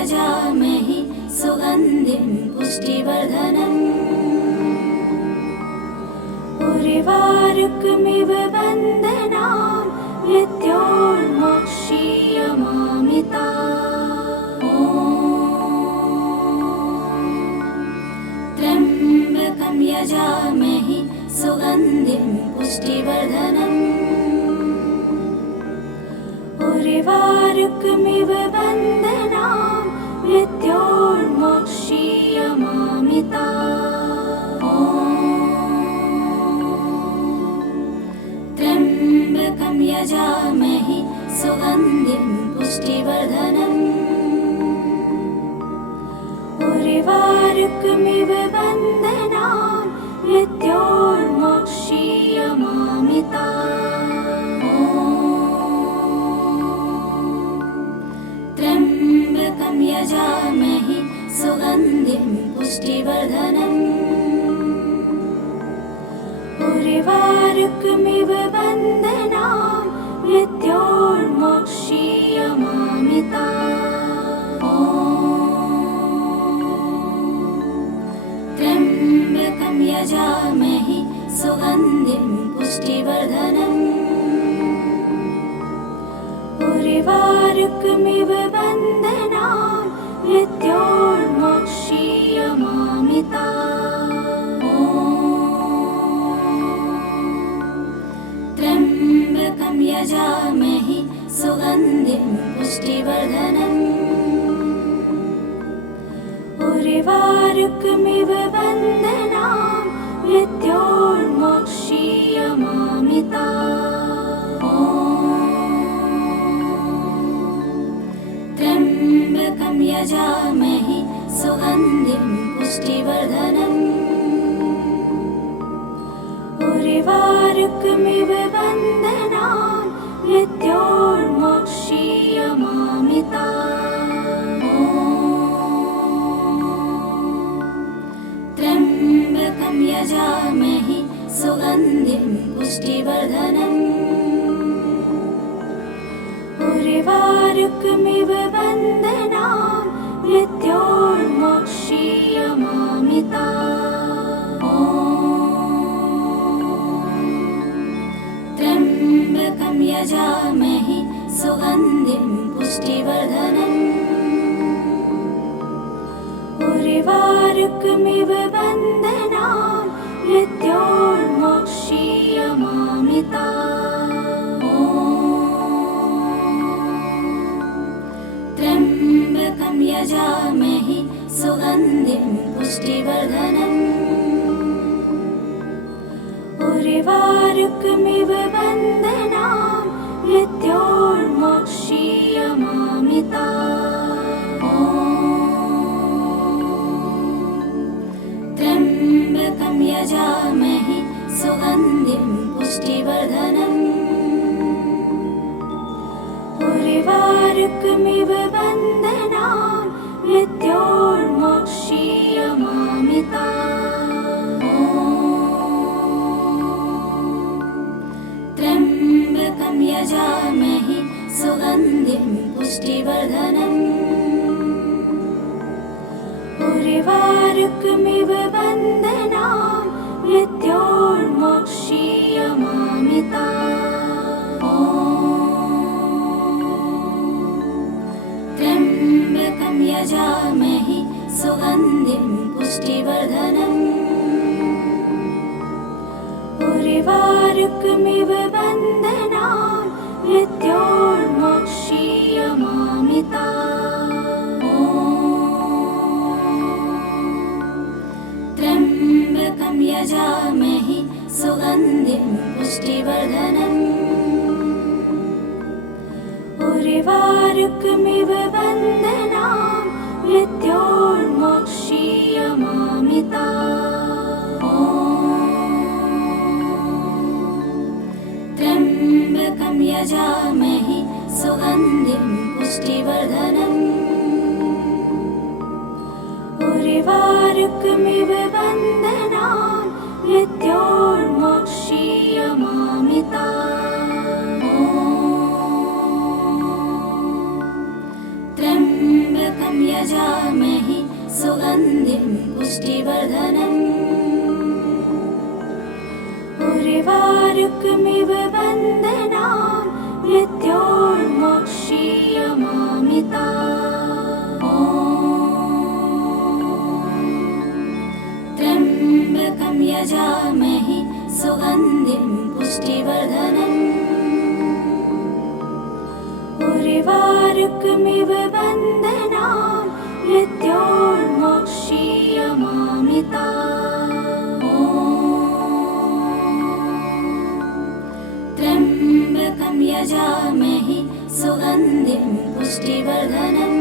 यजामहे सुगन्धिं पुष्टिवर्धनम् उर्वारुकमिव बन्धनान् मृत्योर्मोक्षीयमामृतात्। त्र्यम्बकं यजामहे सुगन्धिं पुष्टिवर्धनम् उर्वारुकमिव बन्धनान् मृत्योर्मोक्षीयमामृतात्। त्र्यम्बकं यजामहे सुगन्धिं पुष्टिवर्धनम् उर्वारुकमिव बन्धनान् मृत्योर्मोक्षीयमामृतात्। त्र्यम्बकं यजामहे सुगन्धिं पुष्टिवर्धनम् उर्वारुकमिव बन्धनान् मृत्योर्मोक्षीयमामृतात्। त्र्यम्बकं यजामहे सुगन्धिं पुष्टिवर्धनम् उर्वारुकमिव बन्धनान् मृत्योर्मोक्षीयमामृतात्। त्र्यम्बकं यजामहे सुगन्धिं पुष्टिवर्धनम् उर्वारुकमिव बन्धनान् मृत्योर्मोक्षीयमामृतात्। त्र्यम्बकं यजामहे सुगन्धिं पुष्टिवर्धनम् उर्वारुकमिव बन्धनान् मृत्योर्मोक्षीयमामृतात्। त्र्यम्बकं यजामहे सुगन्धिं पुष्टिवर्धनम् उर्वारुकमिव बन्धनान् मृत्योर्मोक्षीयमामृतात्। त्र्यम्बकं यजामहे सुगन्धिं पुष्टिवर्धनम् उर्वारुकमिव बन्धनान् मृत्योर्मोक्षीयमामृतात्। त्र्यम्बकं यजामहे सुगन्धिं पुष्टिवर्धनम् उर्वारुकमिव बन्धनान् मृत्योर्मोक्षीयमामृतात्। त्र्यम्बकं यजामहे सुगन्धिं पुष्टिवर्धनम् उर्वारुकमिव बन्धनान् मृत्योर्मोक्षीयमामृतात्। त्र्यम्बकं यजामहे सुगन्धिं पुष्टिवर्धनम् उर्वारुकमिव बन्धनान् मृत्योर्मोक्षीयमामृतात्। त्र्यम्बकं यजामहे सुगन्धिं पुष्टिवर्धनम् उर्वारुकमिव बन्धनान् मृत्योर्मोक्षीयमामृतात्। त्र्यम्बकं यजामहे सुगन्धिं पुष्टिवर्धनम् उर्वारुकमिव बन्धनान् मृत्योर्मोक्षीयमामृतात्। त्र्यम्बकं यजामहे सुगन्धिं पुष्टिवर्धनम् उर्वारुकमिव बन्धनान् मृत्योर्मोक्षीयमामृतात्। त्र्यम्बकं उर्वारुकमिव बन्धनान् मृत्योर्मोक्षीयमामिता। त्र्यम्बकं यजामहे सुगन्धिं पुष्टिवर्धनम् उर्वारुकमिव बन्धनान् मृत्योर्मोक्षीयमामिता। त्र्यम्बकं यजामहे सुगन्धिं पुष्टिवर्धनम्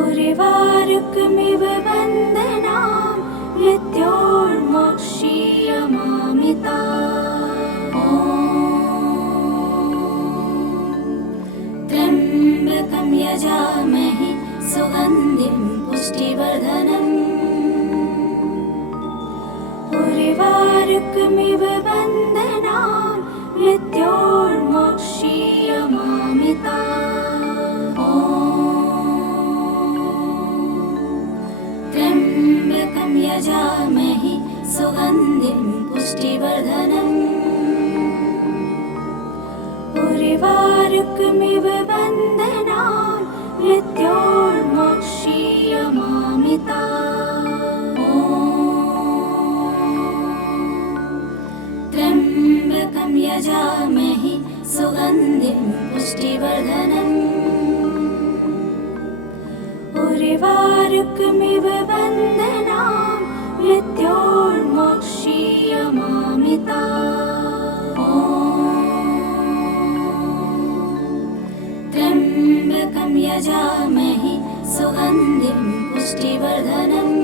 उर्वारुकमिव बन्धनान् मृत्योर्मोक्षीयमामिता। त्र्यम्बकं यजामहे सुगन्धिं पुष्टिवर्धनम् उर्वारुकमिव बन्धनान् मृत्योर्मोक्षीयमामिता। त्र्यम्बकं यजामहे सुगन्धिं पुष्टिवर्धनम् उर्वारुकमिव बन्धनान् मृत्योर्मोक्षीयमामिता। त्र्यम्बकं यजामहे सुगन्धिं पुष्टिवर्धनम् उर्वारुकमिव बन्धनान् मृत्योर्मोक्षीयमामिता। त्र्यम्बकं यजामहे सुगन्धिं पुष्टिवर्धनम्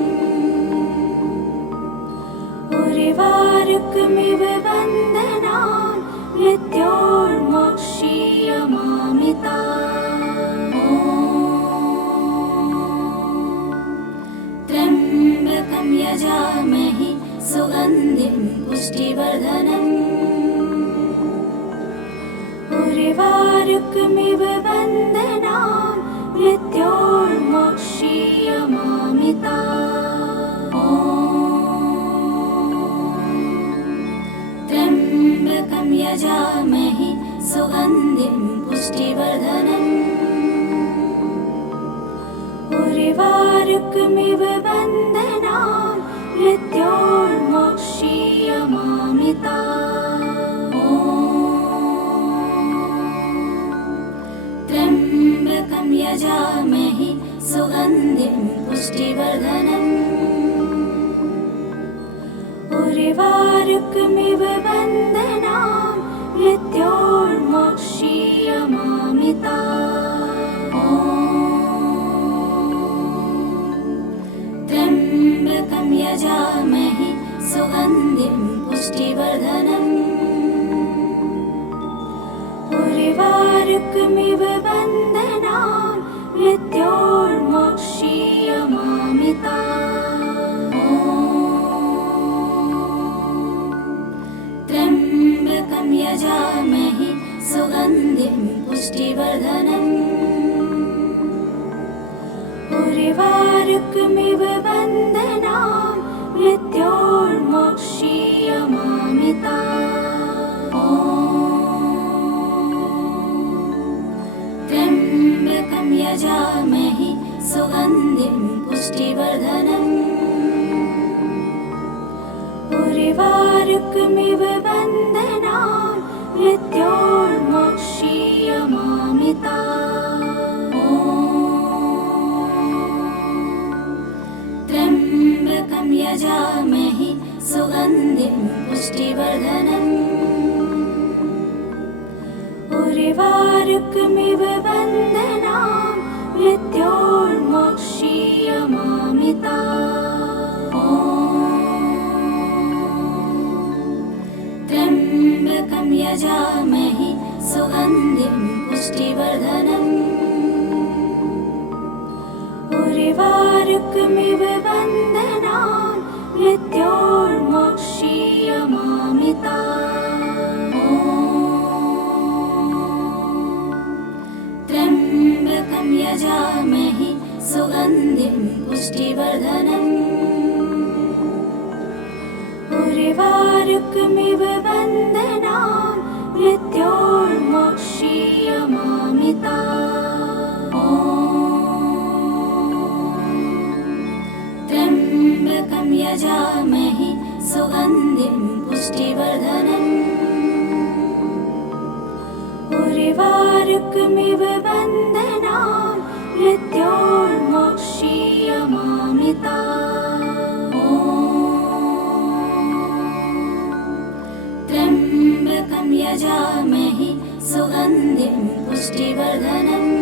उर्वारुकमिव बन्धनान् मृत्योर्मोक्षीयमामिता। त्र्यम्बकं यजामहे सुगन्धिं पुष्टिवर्धनम् उर्वारुकमिव बन्धनान् मृत्योर्मोक्षीयमामिता। त्र्यम्बकं यजामहे सुगन्धिं पुष्टिवर्धनम् उर्वारुकमिव बन्धनान् मृत्योर्मोक्षीयमामिता। त्र्यम्बकं यजामहे सुगन्धिं पुष्टिवर्धनम् उर्वारुकमिव बन्धनान् मृत्योर्मोक्षीयमामिता। त्र्यम्बकं यजामहे सुगन्धिं पुष्टिवर्धनम् उर्वारुकमिव बन्धनान् मृत्योर्मोक्षीयमामिता। त्र्यम्बकं यजामहे सुगन्धिं पुष्टिवर्धनम् उर्वारुकमिव बन्धनान् मृत्योर्मोक्षीयमामिता। त्र्यम्बकं यजामहे सुगन्धिं पुष्टिवर्धनम् उर्वारुकमिव बन्धनान् मृत्योर्मोक्षीयमामिता। त्र्यम्बकं यजामहे सुगन्धिं पुष्टिवर्धनम् उर्वारुकमिव बन्धनान् मृत्योर्मोक्षीयमामिता। त्र्यम्बकं यजामहे सुगन्धिं पुष्टिवर्धनम् उर्वारुकमिव बन्धनान् मृत्योर्मोक्षीयमामिता। त्र्यम्बकं यजामहे सुगन्धिं पुष्टिवर्धनम् उर्वारुकमिव बन्धनान् मृत्योर्मोक्षीयमामिता। त्र्यम्बकं यजामहे सुगन्धिं पुष्टिवर्धनम् उर्वारुकमिव बन्धनान् मृत्योर्मोक्षीयमामिता। त्र्यम्बकं यजामहे सुगन्धिं पुष्टिवर्धनम्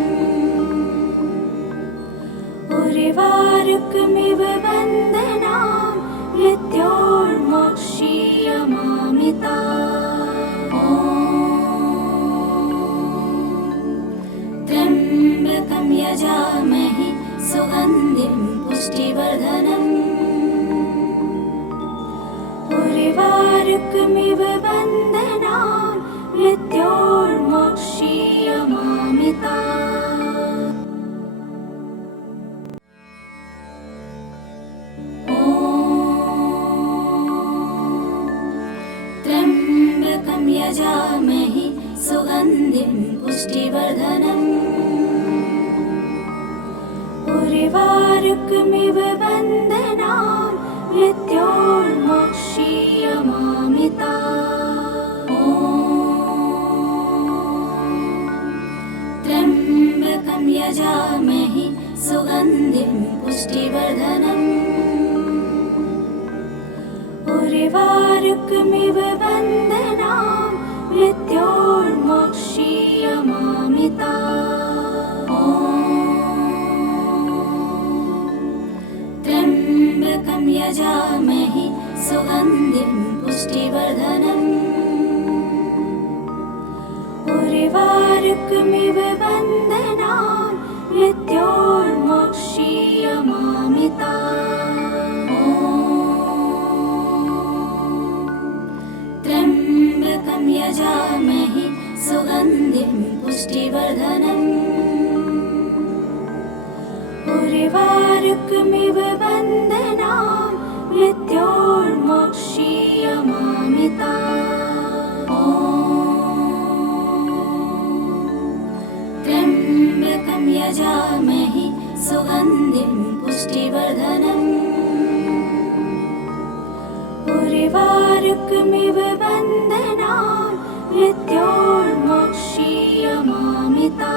उर्वारुकमिव बन्धनान् मृत्योर्मोक्षीयमामिता। त्र्यम्बकं यजामहे सुगन्धिं पुष्टिवर्धनम् उर्वारुकमिव बन्धनान् मृत्योर्मोक्षीयमामिता। त्र्यम्बकं यजामहे सुगन्धिं पुष्टिवर्धनम् उर्वारुकमिव बन्धनान् मृत्योर्मोक्षीयमामिता। त्र्यम्बकं यजामहे सुगन्धिं पुष्टिवर्धनम् उर्वारुकमिव बन्धनान् मृत्योर्मोक्षीयमामिता। त्र्यम्बकं यजामहे सुगन्धिं पुष्टिवर्धनम् उर्वारुकमिव बन्धनान् मृत्योर्मोक्षीयमामिता। त्र्यम्बकं यजामहे सुगन्धिं पुष्टिवर्धनम् उर्वारुकमिव बन्धनान् मृत्योर्मोक्षीयमामिता। त्र्यम्बकं यजामहे सुगन्धिं पुष्टिवर्धनम् उर्वारुकमिव बन्धनान् मृत्योर्मोक्षीयमामिता।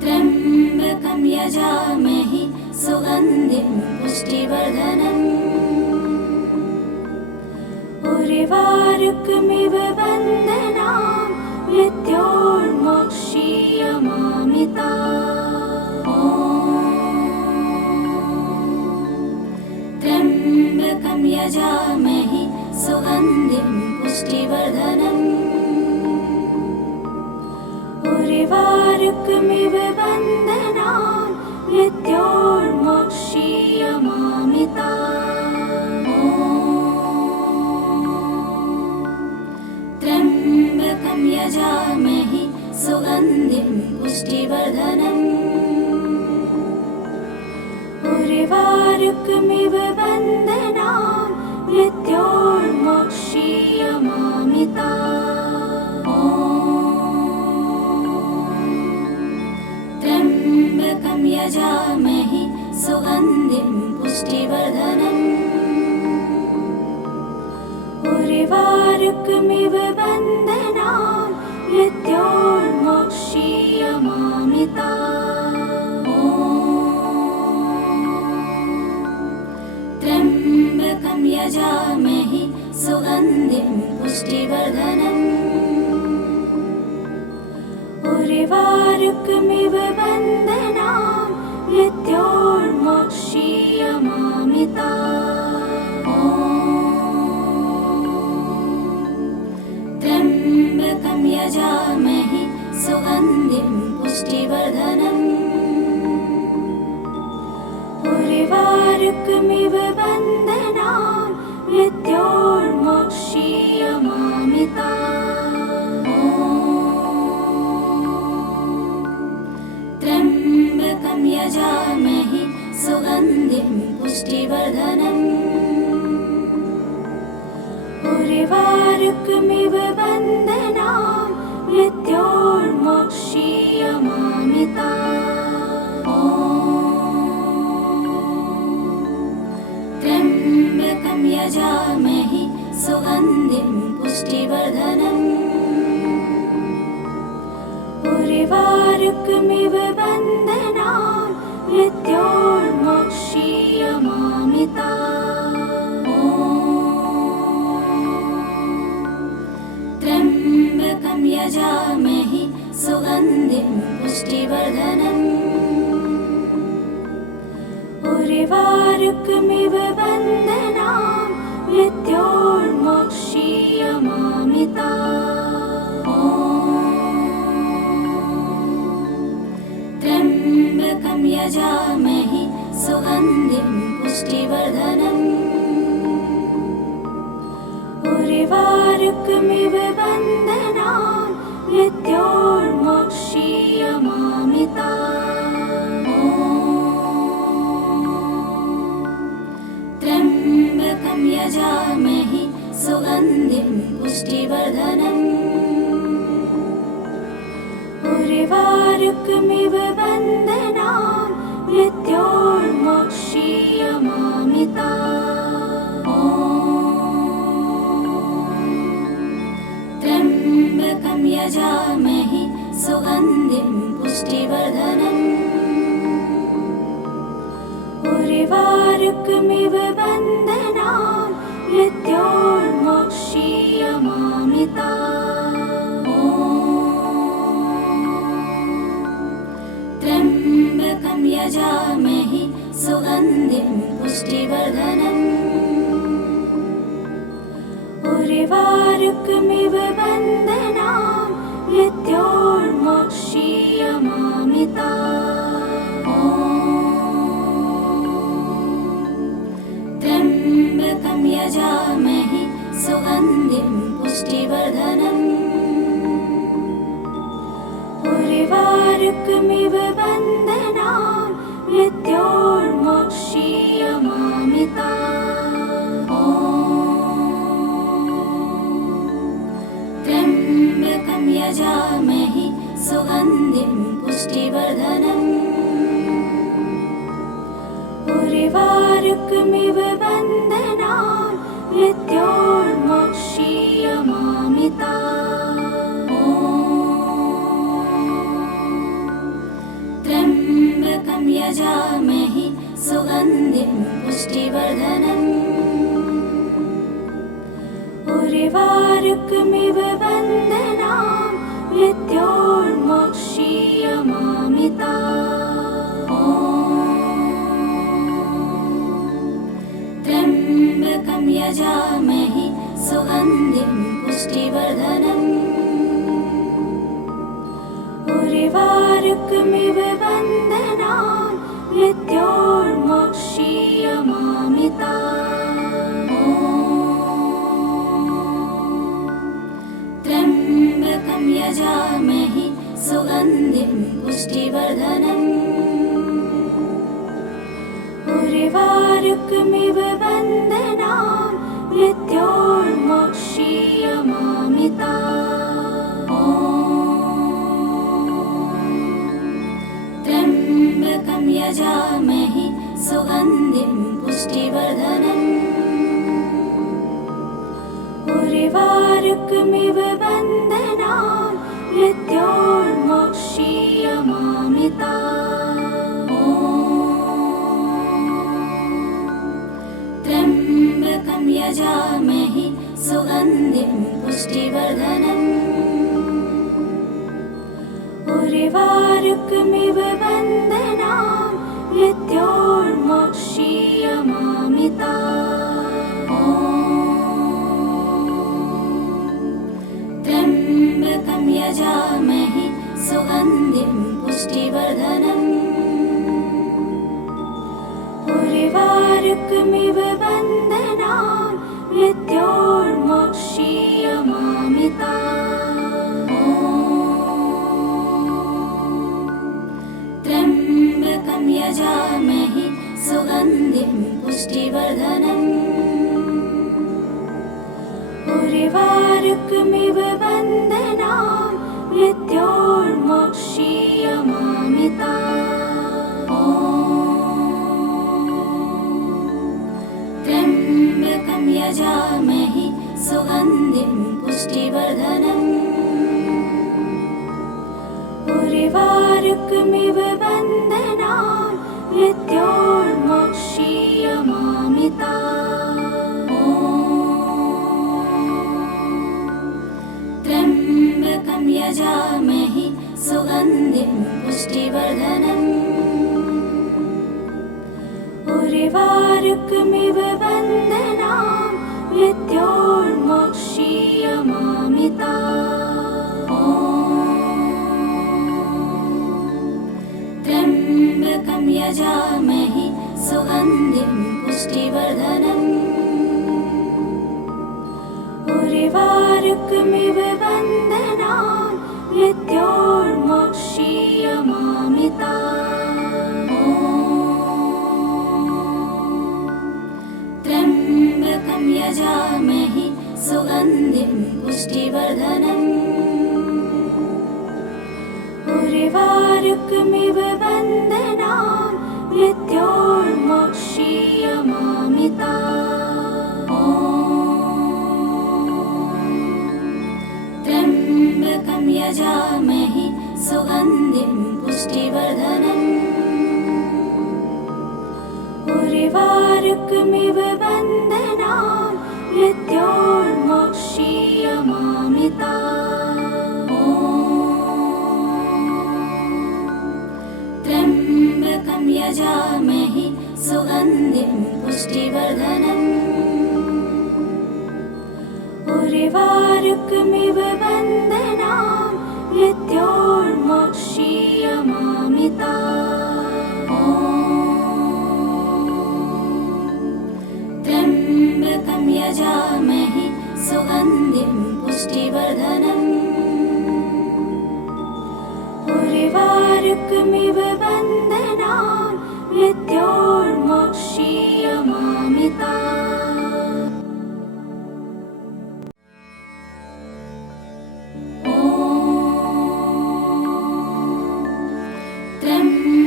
त्र्यम्बकं यजामहे सुगन्धिं पुष्टिवर्धनम् उर्वारुकमिव बन्धनान् मृत्योर्मोक्षीयमामिता। त्र्यम्बकं यजामहे सुगन्धिं पुष्टिवर्धनम् उर्वारुकमिव बन्धनान् मृत्योर्मोक्षीयमामिता। त्र्यम्बकं यजामहे सुगन्धिं पुष्टिवर्धनम् उर्वारुकमिव बन्धनान् मृत्योर्मोक्षीयमामिता। त्र्यम्बकं यजामहे सुगन्धिं पुष्टिवर्धनम् उर्वारुकमिव बन्धनान् मृत्योर्मोक्षीयमामिता। त्र्यम्बकं यजामहे सुगन्धिं पुष्टिवर्धनम् उर्वारुकमिव बन्धनान् मृत्योर्मोक्षीयमामिता। त्र्यम्बकं यजामहे सुगन्धिं पुष्टिवर्धनम् उर्वारुकमिव बन्धनान् मृत्योर्मोक्षीयमामिता। त्र्यम्बकं यजामहे सुगन्धिं पुष्टिवर्धनम् उर्वारुकमिव बन्धनान् मृत्योर्मोक्षीयमामिताम्। ॐ त्र्यम्बकं यजामहे सुगन्धिं पुष्टिवर्धनम् उर्वारुकमिव बन्धनान् मृत्योर्मोक्षीयमामिताम्। ॐ त्र्यम्बकं यजामहे सुगन्धिं पुष्टिवर्धनम् उर्वारुकमिव बन्धनान् मृत्योर्मोक्षीयमामिताम्। ॐ त्र्यम्बकं यजामहे सुगन्धिं पुष्टिवर्धनम् उर्वारुकमिव बन्धनान् मृत्योर्मोक्षीयमामिताम्। ॐ त्र्यम्बकं यजामहे सुगन्धिं पुष्टिवर्धनम् उर्वारुकमिव बन्धनान् मृत्योर्मोक्षीयमामिताम्। ॐ त्र्यम्बकं यजामहे सुगन्धिं पुष्टिवर्धनम् उर्वारुकमिव बन्धनान् मृत्योर्मोक्षीयमामिताम्। ॐ त्र्यम्बकं यजामहे सुगन्धिं पुष्टिवर्धनम् उर्वारुकमिव बन्धनान् मृत्योर्मोक्षीयमामिताम्। ॐ त्र्यम्बकं यजामहे सुगन्धिं पुष्टिवर्धनम् उर्वारुकमिव बन्धनान् मृत्योर्मोक्षीयमामिताम्। ॐ त्र्यम्बकं यजामहे सुगन्धिं पुष्टिवर्धनम् उर्वारुकमिव बन्धनान् मृत्योर्मोक्षीयमामिताम्। ॐ त्र्यम्बकं यजामहे सुगन्धिं पुष्टिवर्धनम् उर्वारुकमिव बन्धनान् मृत्योर्मोक्षीयमामिताम्। ॐ त्र्यम्बकं यजामहे सुगन्धिं पुष्टिवर्धनम् उर्वारुकमिव बन्धनान् मृत्योर्मोक्षीयमामिताम्। ॐ त्र्यम्बकं यजामहे सुगन्धिं पुष्टिवर्धनम् उर्वारुकमिव बन्धनान् मृत्योर्मोक्षीयमामिताम्। ॐ त्र्यम्बकं यजामहे सुगन्धिं पुष्टिवर्धनम् उर्वारुकमिव बन्धनान् मृत्योर्मोक्षीयमामिताम्। ॐ त्र्यम्बकं यजामहे सुगन्धिं पुष्टिवर्धनम् उर्वारुकमिव बन्धनान् मृत्योर्मोक्षीयमामिताम्। ॐ त्र्यम्बकं यजामहे सुगन्धिं पुष्टिवर्धनम् उर्वारुकमिव बन्धनान् मृत्योर्मोक्षीयमामिताम्। ॐ त्र्यम्बकं यजामहे सुगन्धिं सुगन्धिं पुष्टिवर्धनम् उर्वारुकमिव वन्दनान् मृत्योर्मोक्षीयमामिता त्र्यम्बकं यजामहे सुगन्धिं पुष्टिवर्धनम् उर्वारुकमिव वन्दनान् मृत्योर्मोक्षीयमामिता त्र्यम्बकं यजामहे सुगन्धिं पुष्टिवर्धनम् उर्वारुकमिव वन्दनान् मृत्योर्मोक्षीयमामिता त्र्यम्बकं यजामहे सुगन्धिं पुष्टिवर्धनम् उर्वारुकमिव वन्दनान् मृत्योर्मोक्षीयमामिता त्र्यम्बकं यजामहे सुगन्धिं पुष्टिवर्धनम् उर्वारुकमिव वन्दनान् मृत्योर्मोक्षीयमामिता त्र्यम्बकं यजामहे सुगन्धिं पुष्टिवर्धनम् उर्वारुकमिव वन्दनान् मृत्योर्मोक्षीयमामिता त्र्यम्बकं यजामहे सुगन्धिं पुष्टिवर्धनम् उर्वारुकमिव वन्दनान् मृत्योर्मोक्षीयमामिता त्र्यम्बकं यजामहे सुगन्धिं पुष्टिवर्धनम् उर्वारुकमिव वन्दनान् मृत्योर्मोक्षीयमामिता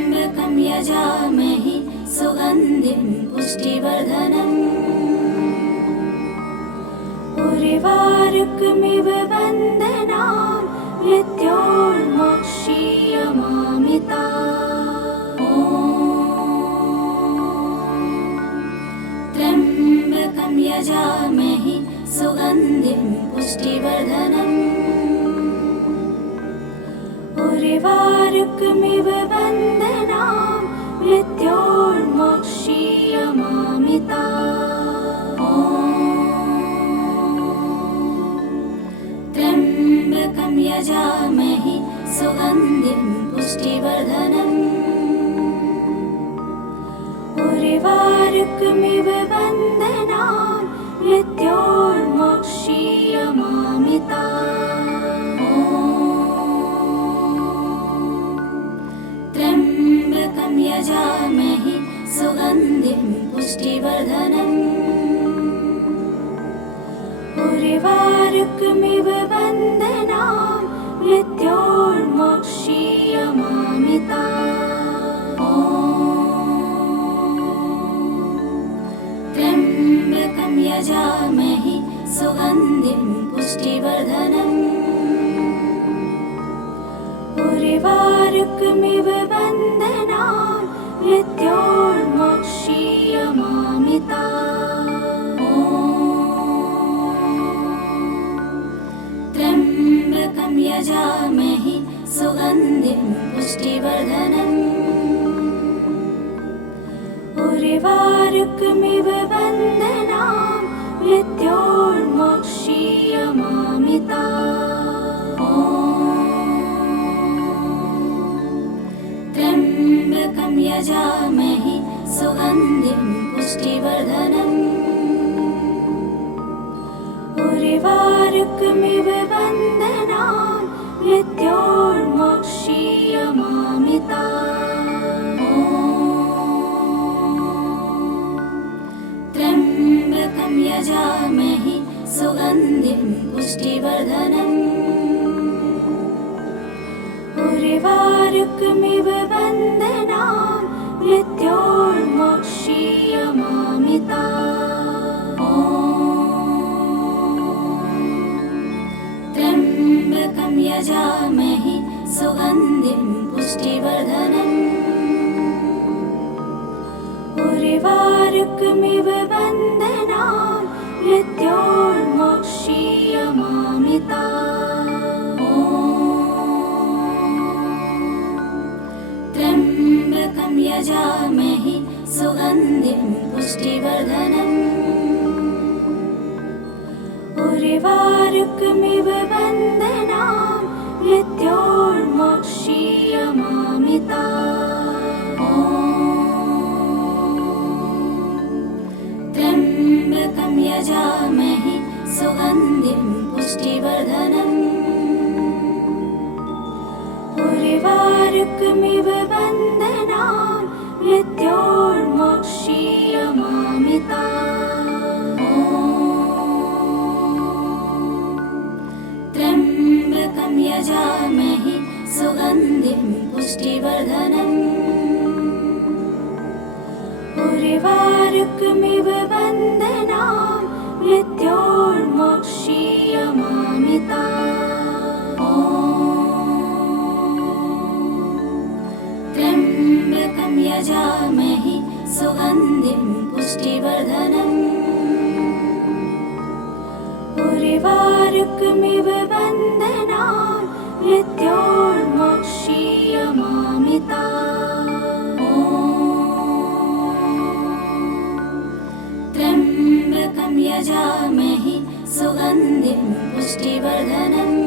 त्र्यम्बकं यजामहे सुगन्धिं पुष्टिवर्धनम् उर्वारुकमिव वन्दनान् मृत्योर्मोक्षीयमामिता त्र्यम्बकं यजामहे सुगन्धिं पुष्टिवर्धनम् उर्वारुकमिव वन्दनान् मृत्योर्मोक्षीयमामिता त्र्यम्बकं यजामहे सुगन्धिं पुष्टिवर्धनम् उर्वारुकमिव वन्दनान् मृत्योर्मोक्षीयमामिता त्र्यम्बकं यजामहे सुगन्धिं पुष्टिवर्धनम् उर्वारुकमिव वन्दनान् मृत्योर्मोक्षीयमामिता त्र्यम्बकं यजामहे सुगन्धिं पुष्टिवर्धनम् उर्वारुकमिव वन्दनान् मृत्योर्मोक्षीयमामिता त्र्यम्बकं यजामहे सुगन्धिं पुष्टिवर्धनम् उर्वारुकमिव वन्दनान् मृत्योर्मोक्षीयमामिता त्र्यम्बकं यजामहे सुगन्धिं पुष्टिवर्धनम् उर्वारुकमिव वन्दनान् मृत्योर्मोक्षीयमामिता यजामहे सुगन्धिं पुष्टिवर्धनम् उर्वारुकमिव बन्धनान् मृत्योर्मोक्षीयमामिताम्। त्र्यम्बकं यजामहे सुगन्धिं पुष्टिवर्धनम् उर्वारुकमिव बन्धनान् मृत्योर्मोक्षीयमामिताम्। त्र्यम्बकं यजामहे सुगन्धिं पुष्टिवर्धनम् उर्वारुकमिव बन्धनान् मृत्योर्मोक्षीयमामिताम्। त्र्यम्बकं यजामहे सुगन्धिं पुष्टिवर्धनम् उर्वारुकमिव बन्धनान् मृत्योर्मोक्षीयमामिताम्। त्र्यम्बकं यजामहे सुगन्धिं पुष्टिवर्धनम् उर्वारुकमिव बन्धनान् मृत्योर्मोक्षीयमामिताम्। त्र्यम्बकं यजामहे सुगन्धिं पुष्टिवर्धनम् उर्वारुकमिव बन्धनान् मृत्योर्मोक्षीयमामिताम्। त्र्यम्बकं यजामहे सुगन्धिं पुष्टिवर्धनम्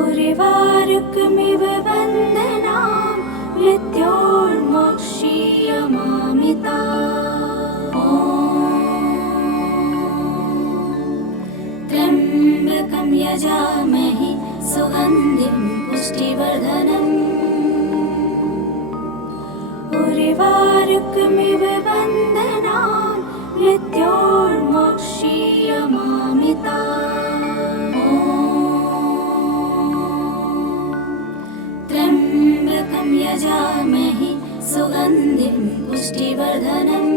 उर्वारुकमिव बन्धनान् मृत्योर्मोक्षीयमामिताम्। त्र्यम्बकं यजामहे सुगन्धिं पुष्टिवर्धनम् उर्वारुकमिव बन्धनान् मृत्योर्मोक्षीयमामिताम्। त्र्यम्बकं यजामहे सुगन्धिं पुष्टिवर्धनम्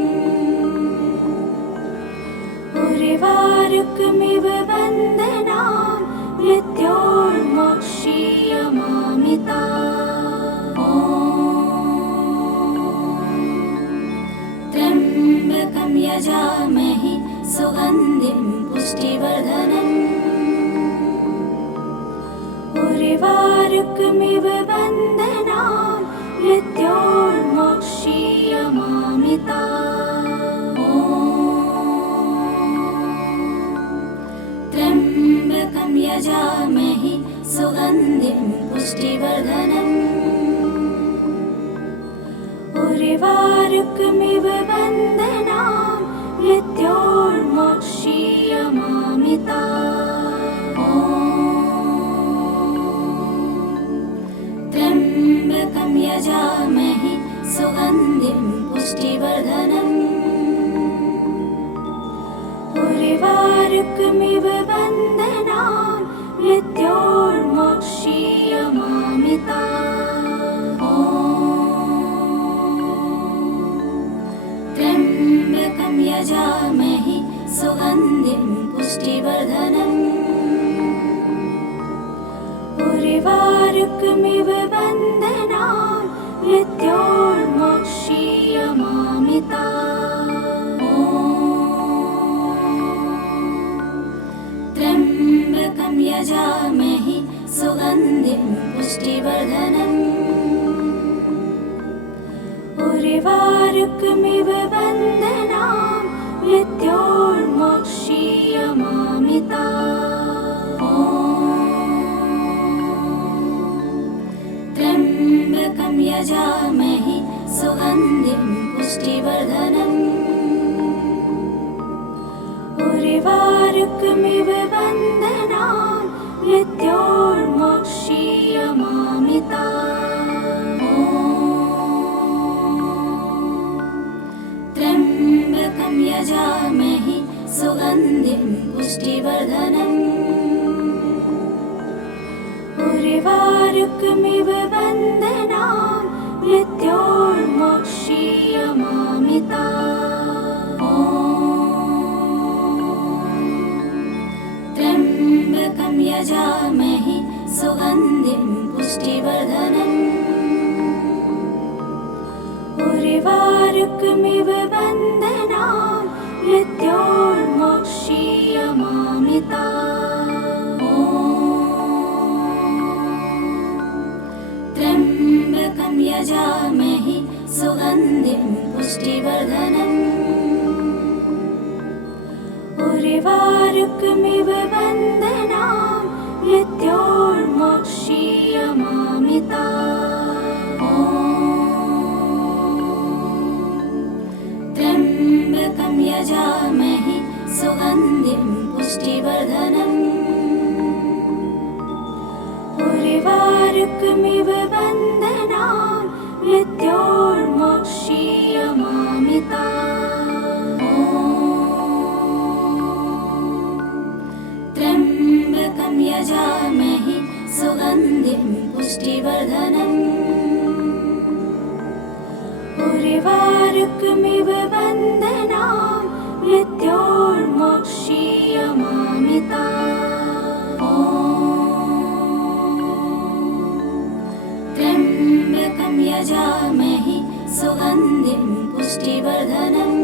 उर्वारुकमिव बन्धनान् मृत्योर्मोक्षीयमामिताम्। त्र्यम्बकं यजामहे सुगन्धिं पुष्टिवर्धनम् उर्वारुकमिव बन्धनान् मृत्योर्मोक्षीयमामिताम्। त्र्यम्बकं यजामहे सुगन्धिं पुष्टिवर्धनम् उर्वारुकमिव बन्धनान् मृत्योर्मोक्षीयमामिताम्। त्र्यम्बकं यजामहे सुगन्धिं पुष्टिवर्धनम् उर्वारुकमिव बन्धनान् मृत्योर्मोक्षीयमामिताम्। त्र्यम्बकं यजामहे सुगन्धिं पुष्टिवर्धनम् उर्वारुकमिव बन्धनान् मृत्योर्मोक्षीयमामिताम्। त्र्यम्बकं यजामहे सुगन्धिं पुष्टिवर्धनम् उर्वारुकमिव बन्धनान् मृत्योर्मोक्षीयमामिताम्। त्र्यम्बकं यजामहे सुगन्धिं पुष्टिवर्धनम् उर्वारुकमिव बन्धनान् मृत्योर्मोक्षीयमामिताम्। त्र्यम्बकं यजामहे सुगन्धिं पुष्टिवर्धनम् उर्वारुकमिव बन्धनान् मृत्योर्मोक्षीयमामिताम् ॐ त्र्यम्बकं यजामहे सुगन्धिं पुष्टिवर्धनम् उर्वारुकमिव बन्धनान् मृत्योर्मोक्षीयमामिताम् ॐ त्र्यम्बकं यजामहे सुगन्धिं पुष्टिवर्धनम् उर्वारुकमिव बन्धनान् मृत्योर्मोक्षीयमामिताम् ॐ त्र्यम्बकं यजामहे सुगन्धिं पुष्टिवर्धनम् उर्वारुकमिव बन्धनान् मृत्योर्मोक्षीयमामिताम् ॐ त्र्यम्बकं यजामहे सुगन्धिं पुष्टिवर्धनम् उर्वारुकमिव बन्धनान् मृत्योर्मोक्षीयमामिताम् ॐ त्र्यम्बकं यजामहे सुगन्धिं पुष्टिवर्धनम्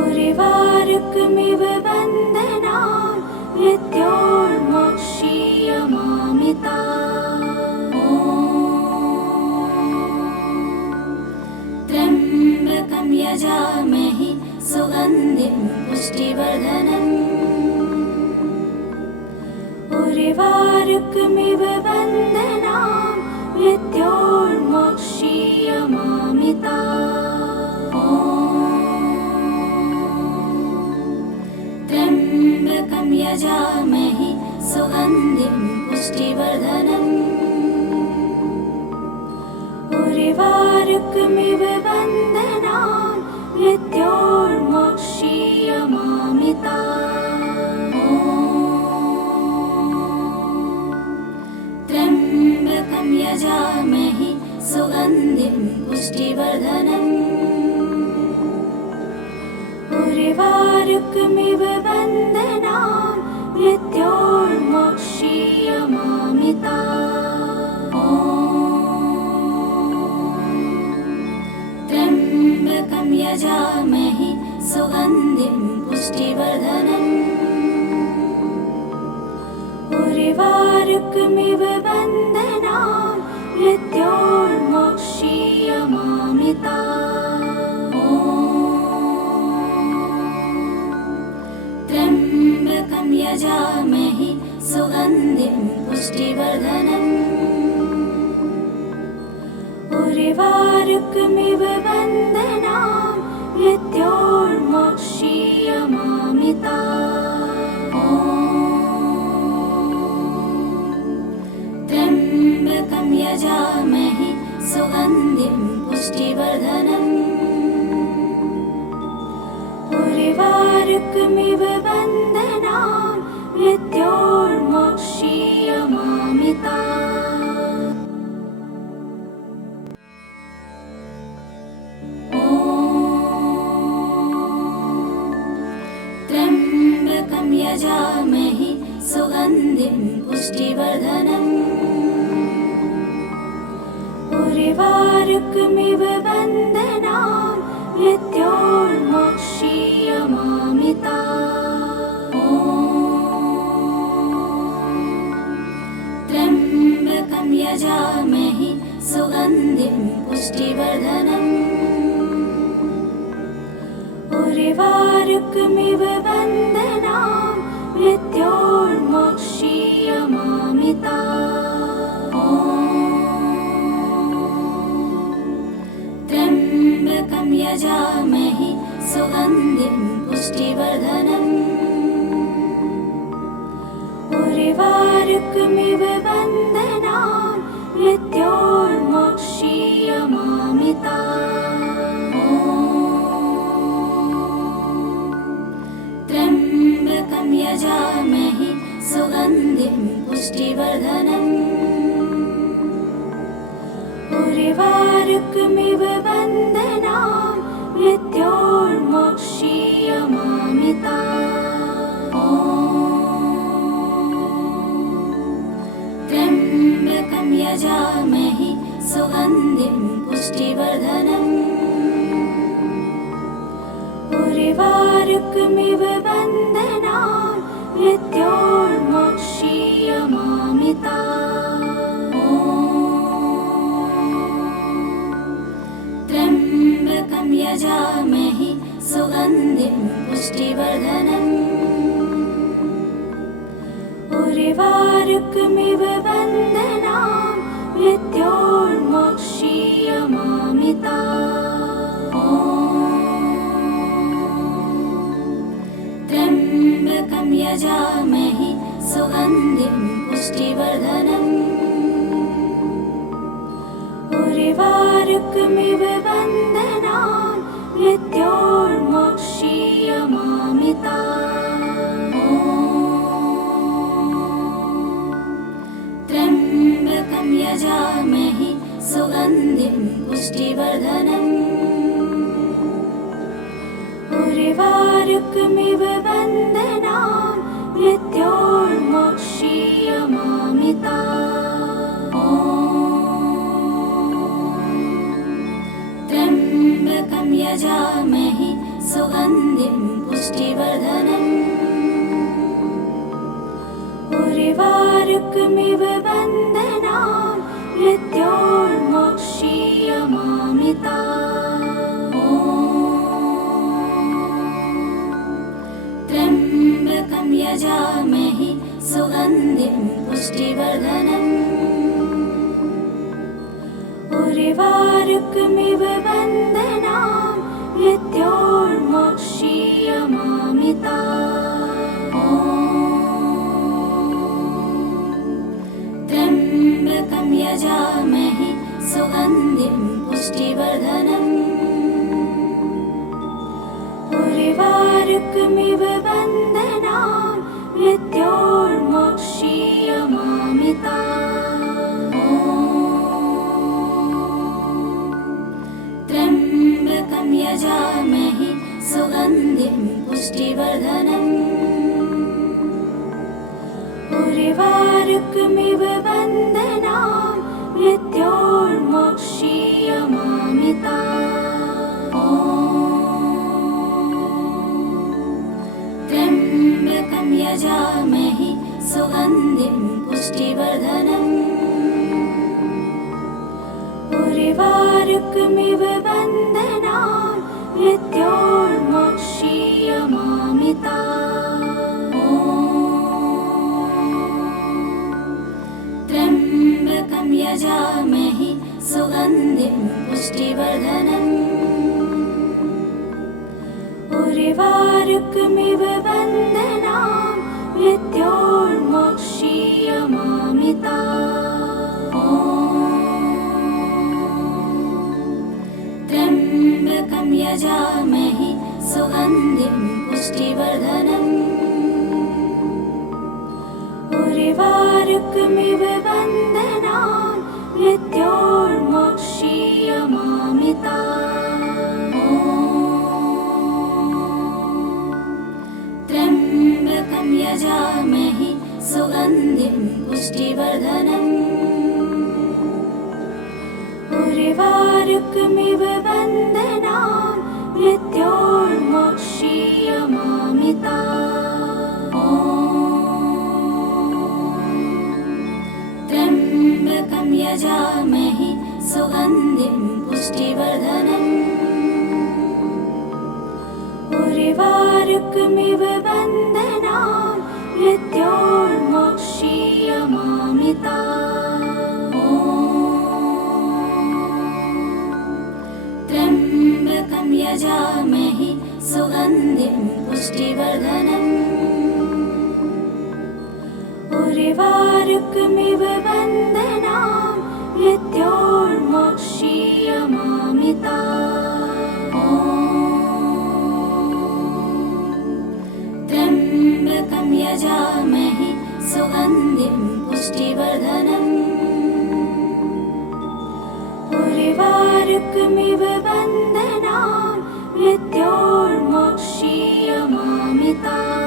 उर्वारुकमिव बन्धनान् मृत्योर्मोक्षीयमामिताम् ॐ त्र्यम्बकं यजामहे सुगन्धिं पुष्टिवर्धनम् उर्वारुकमिव बन्धनान् मृत्योर्मोक्षीयमामिताम् ॐ त्र्यम्बकं यजामहे सुगन्धिं पुष्टिवर्धनम् उर्वारुकमिव बन्धनान् मृत्योर्मोक्षीयमामिताम् ॐ त्र्यम्बकं यजामहे सुगन्धिं पुष्टिवर्धनम् उर्वारुकमिव बन्धनान् मृत्योर्मोक्षीयमामिताम् ॐ त्र्यम्बकं यजामहे सुगन्धिं पुष्टिवर्धनम् उर्वारुकमिव बन्धनान् मृत्योर्मोक्षीयमामिताम् ॐ त्र्यम्बकं यजामहे सुगन्धिं पुष्टिवर्धनम् उर्वारुकमिव बन्धनान् मृत्योर्मोक्षीयमामिताम् ॐ त्र्यम्बकं यजामहे सुगन्धिं पुष्टिवर्धनम् उर्वारुकमिव बन्धनान् मृत्योर्मोक्षीयमामिताम् ॐ त्र्यम्बकं यजामहे सुगन्धिं पुष्टिवर्धनम् उर्वारुकमिव बन्धनान् मृत्योर्मोक्षीयमामिताम् ॐ त्र्यम्बकं यजामहे सुगन्धिं पुष्टिवर्धनम् उर्वारुकमिव बन्धनान् मृत्योर्मोक्षीयमामिताम् ॐ त्र्यम्बकं यजामहे सुगन्धिं पुष्टिवर्धनम् उर्वारुकमिव बन्धनान् मृत्योर्मोक्षीयमामिताम् ॐ यजामहे सुगन्धिं पुष्टिवर्धनम् उर्वारुकमिव बन्धनान् मृत्योर्मोक्षीयमामिताम्। त्र्यम्बकं यजामहे सुगन्धिं पुष्टिवर्धनम् उर्वारुकमिव बन्धनान् मृत्योर्मोक्षीयमामिताम्। त्र्यम्बकं यजामहे सुगन्धिं पुष्टिवर्धनम् उर्वारुकमिव बन्धनान् मृत्योर्मोक्षीयमामिताम्। त्र्यम्बकं यजामहे सुगन्धिं पुष्टिवर्धनम् उर्वारुकमिव बन्धनान् मृत्योर्मोक्षीयमामिताम्। त्र्यम्बकं यजामहे सुगन्धिं पुष्टिवर्धनम् उर्वारुकमिव बन्धनान् मृत्योर्मोक्षीयमामिताम्। त्र्यम्बकं यजामहे सुगन्धिं पुष्टिवर्धनम् उर्वारुकमिव बन्धनान् मृत्योर्मोक्षीयमामिताम्। त्र्यम्बकं यजामहे सुगन्धिं पुष्टिवर्धनम् उर्वारुकमिव बन्धनान् मृत्योर्मोक्षीयमामिताम्। त्र्यम्बकं यजामहे सुगन्धिं पुष्टिवर्धनम् उर्वारुकमिव बन्धनान् मृत्योर्मोक्षीयमामिताम्। त्र्यम्बकं यजामहे सुगन्धिं पुष्टिवर्धनम् उर्वारुकमिव बन्धनान् मृत्योर्मोक्षीयमामिताम्। त्र्यम्बकं यजामहे सुगन्धिं पुष्टिवर्धनम् उर्वारुकमिव बन्धनान् मृत्योर्मोक्षीयमामिताम्। त्र्यम्बकं यजामहे सुगन्धिं पुष्टिवर्धनम् उर्वारुकमिव बन्धनान् मृत्योर्मोक्षीयमामिताम्। त्र्यम्बकं यजामहे सुगन्धिं पुष्टिवर्धनम् उर्वारुकमिव बन्धनान् मृत्योर्मोक्षीयमामिताम्। त्र्यम्बकं यजामहे सुगन्धिं पुष्टिवर्धनम् उर्वारुकमिव बन्धनान् मृत्योर्मोक्षीयमामिताम्। त्र्यम्बकं यजामहे सुगन्धिं पुष्टिवर्धनम् उर्वारुकमिव बन्धनान् मृत्योर्मोक्षीयमामिताम्। त्र्यम्बकं यजामहे सुगन्धिं पुष्टिवर्धनम् उर्वारुकमिव बन्धनान् मृत्योर्मोक्षीयमामिताम्।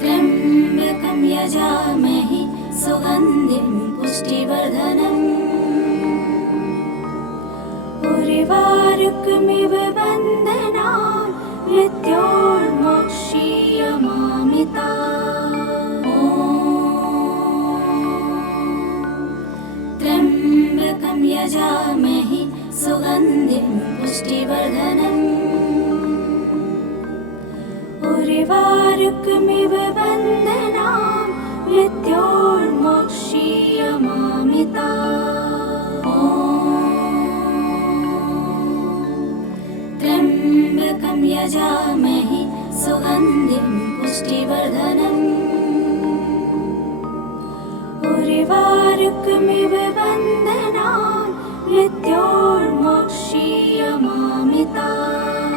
त्र्यम्बकं यजामहे सुगन्धिं पुष्टिवर्धनम् उर्वारुकमिव बन्धनान् मृत्योर्मोक्षीयमामिताम् त्र्यम्बकं यजामहे सुगन्धिं पुष्टिवर्धनम् उर्वारुकमिव बन्धनान् मृत्योर्मोक्षीयमामिताम् त्र्यम्बकं यजामहे सुगन्धिं पुष्टिवर्धनम् उर्वारुकमिव बन्धनान् मृत्योर्मोक्षीयमामिताम्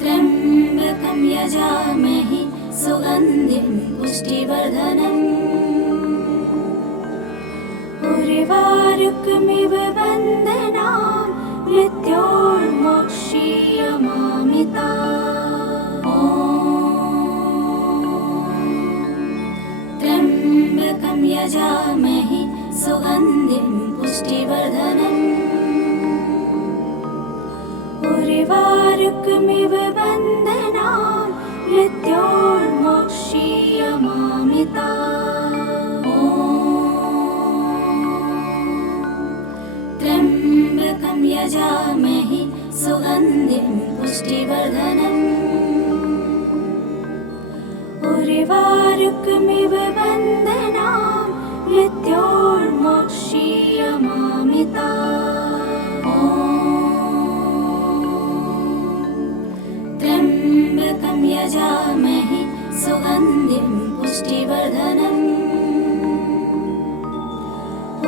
त्र्यम्बकं यजामहे सुगन्धिं पुष्टिवर्धनम् उर्वारुकमिव बन्धनान् मृत्योर्मोक्षीयमामिताम् त्र्यम्बकं यजामहे सुगन्धिं पुष्टिवर्धनम् उर्वारुकमिव बन्धनान् मृत्योर्मोक्षीयमामिताम् त्र्यम्बकं यजामहे सुगन्धिं पुष्टिवर्धनम् उर्वारुकमिव बन्धनान् मृत्योर्मोक्षीयमामिताम् त्र्यम्बकं यजामहे सुगन्धिं पुष्टिवर्धनम्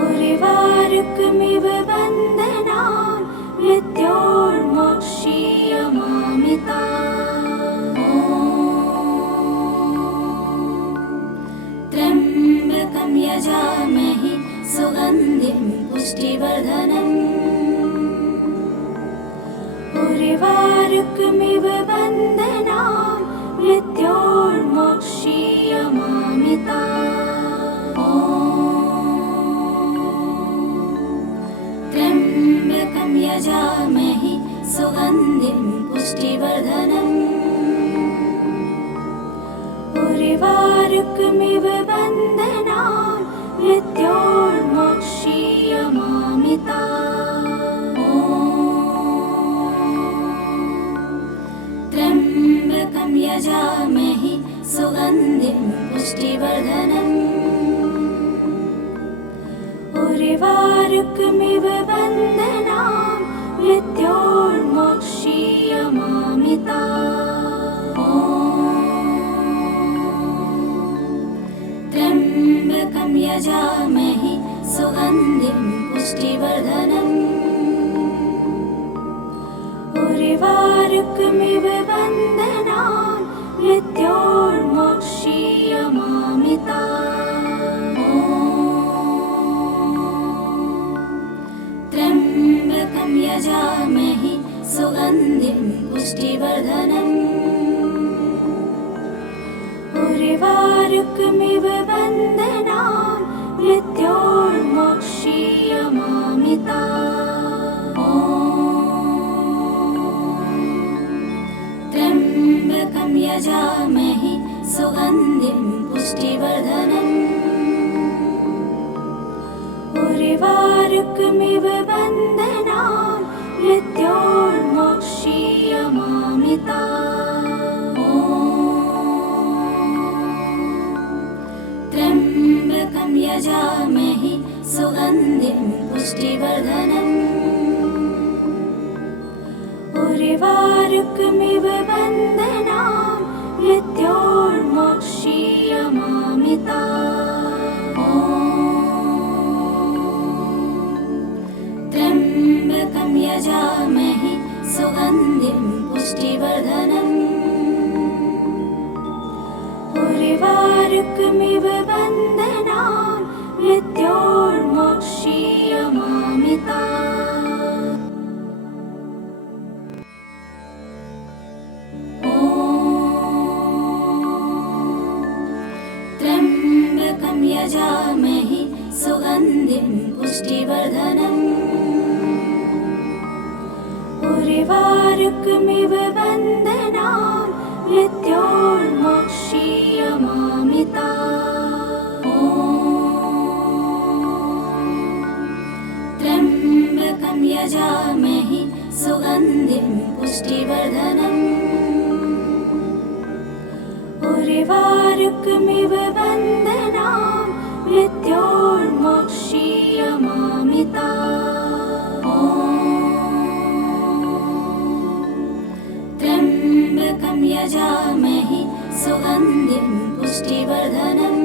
उर्वारुकमिव बन्धनान् मृत्योर्मोक्षीयमामिताम् त्र्यम्बकं यजामहे सुगन्धिं पुष्टिवर्धनम् उर्वारुकमिव बन्धनान् मृत्योर्मोक्षीयमामिताम् त्र्यम्बकं यजामहे सुगन्धिं पुष्टिवर्धनम् उर्वारुकमिव बन्धनान् मृत्योर्मोक्षीयमामिताम् त्र्यम्बकं यजामहे सुगन्धिं पुष्टिवर्धनम् उर्वारुकमिव बन्धनान् मृत्योर्मोक्षीयमामिताम् त्र्यम्बकं यजामहे सुगन्धिं पुष्टिवर्धनम् उर्वारुकमिव बन्धनान् मृत्योर्मोक्षीयमामिताम् त्र्यम्बकं यजामहे सुगन्धिं पुष्टिवर्धनम् उर्वारुकमिव बन्धनान् मृत्योर्मोक्षीयमामिताम् त्र्यम्बकं यजामहे सुगन्धिं पुष्टिवर्धनम् उर्वारुकमिव बन्धनान् मृत्योर्मोक्षीयमामिताम् त्र्यम्बकं यजामहे सुगन्धिं पुष्टिवर्धनम् उर्वारुकमिव बन्धनान् मृत्योर्मोक्षीयमामिताम् त्र्यम्बकं यजामहे सुगन्धिं पुष्टिवर्धनम् उर्वारुकमिव बन्धनान् मृत्योर्मोक्षीयमामिताम्। ॐ यजामहे सुगन्धिं पुष्टिवर्धनम् उर्वारुकमिव वन्दनान् मृत्योर्मोक्षीयमामिताम्। त्र्यम्बकं यजामहे सुगन्धिं पुष्टिवर्धनम् उर्वारुकमिव वन्दनान् मृत्योर्मोक्षीयमामिताम्। त्र्यम्बकं यजामहे सुगन्धिं पुष्टिवर्धनम्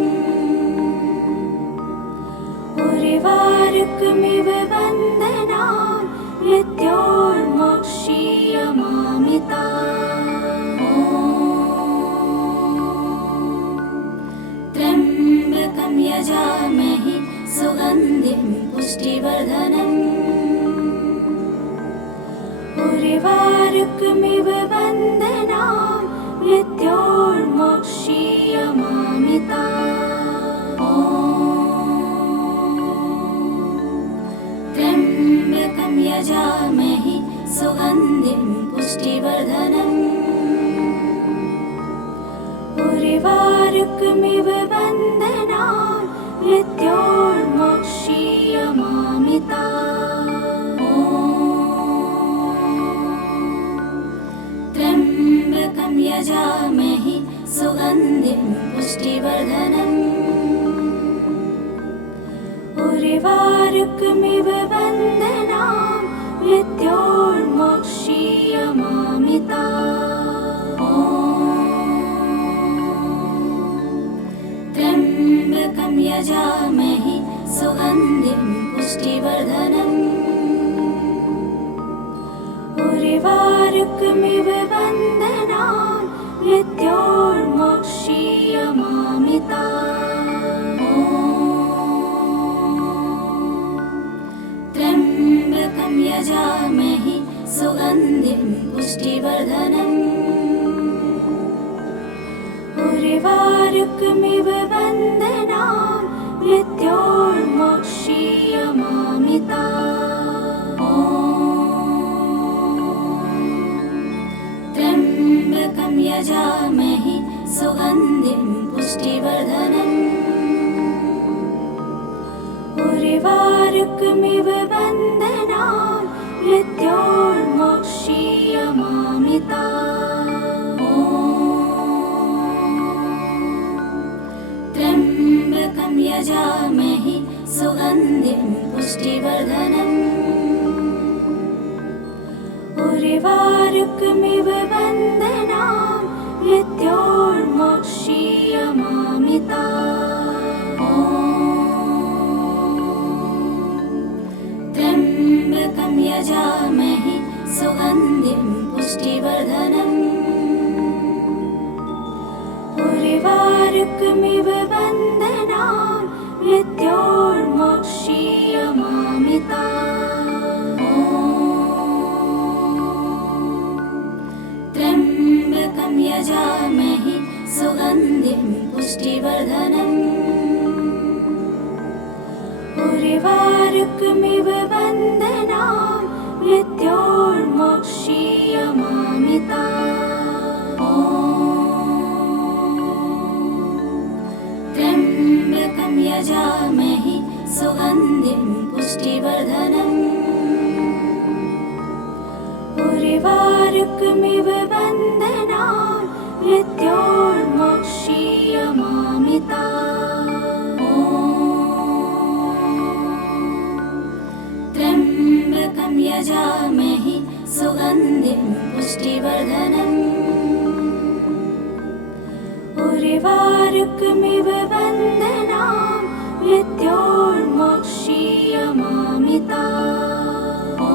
उर्वारुकमिव वन्दनान् मृत्योर्मोक्षीयमामिताम्। त्र्यम्बकं यजामहे सुगन्धिं पुष्टिवर्धनम् उर्वारुकमिव वन्दनान् मृत्योर्मोक्षीयमामिताम्। त्र्यम्बकं यजामहे सुगन्धिं पुष्टिवर्धनम् उर्वारुकमिव वन्दनान् मृत्योर्मोक्षीयमामिताम्। त्र्यम्बकं यजामहे सुगन्धिं पुष्टिवर्धनम् उर्वारुकमिव वन्दनान् मृत्योर्मोक्षीयमामिताम्। त्र्यम्बकं यजामहे सुगन्धिं पुष्टिवर्धनम् उर्वारुकमिव वन्दनान् मृत्योर्मोक्षीयमामिताम्। त्र्यम्बकं यजामहे सुगन्धिं पुष्टिवर्धनम् उर्वारुकमिव वन्दनान् मृत्योर्मोक्षीयमामिताम्। त्र्यम्बकं यजामहे सुगन्धिं पुष्टिवर्धनम् उर्वारुकमिव वन्दनान् मृत्योर्मोक्षीयमामिताम्। त्र्यम्बकं यजामहे सुगन्धिं पुष्टिवर्धनम् उर्वारुकमिव वन्दनान् मृत्योर्मोक्षीयमामिताम्। त्र्यम्बकं यजामहे सुगन्धिं पुष्टिवर्धनम् उर्वारुकमिव वन्दनान् मृत्योर्मोक्षीयमामिताम्। त्र्यम्बकं यजामहे सुगन्धिं पुष्टिवर्धनम् उर्वारुकमिव वन्दनान् मृत्योर्मोक्षीयमामिताम्। त्र्यम्बकं यजामहे सुगन्धिं पुष्टिवर्धनम् उर्वारुकमिव वन्दनान् मृत्योर्मोक्षीयमामिताम्। त्र्यम्बकं यजामहे सुगन्धिं पुष्टिवर्धनम् उर्वारुकमिव वन्दनान् मृत्योर्मोक्षीयमामिताम्।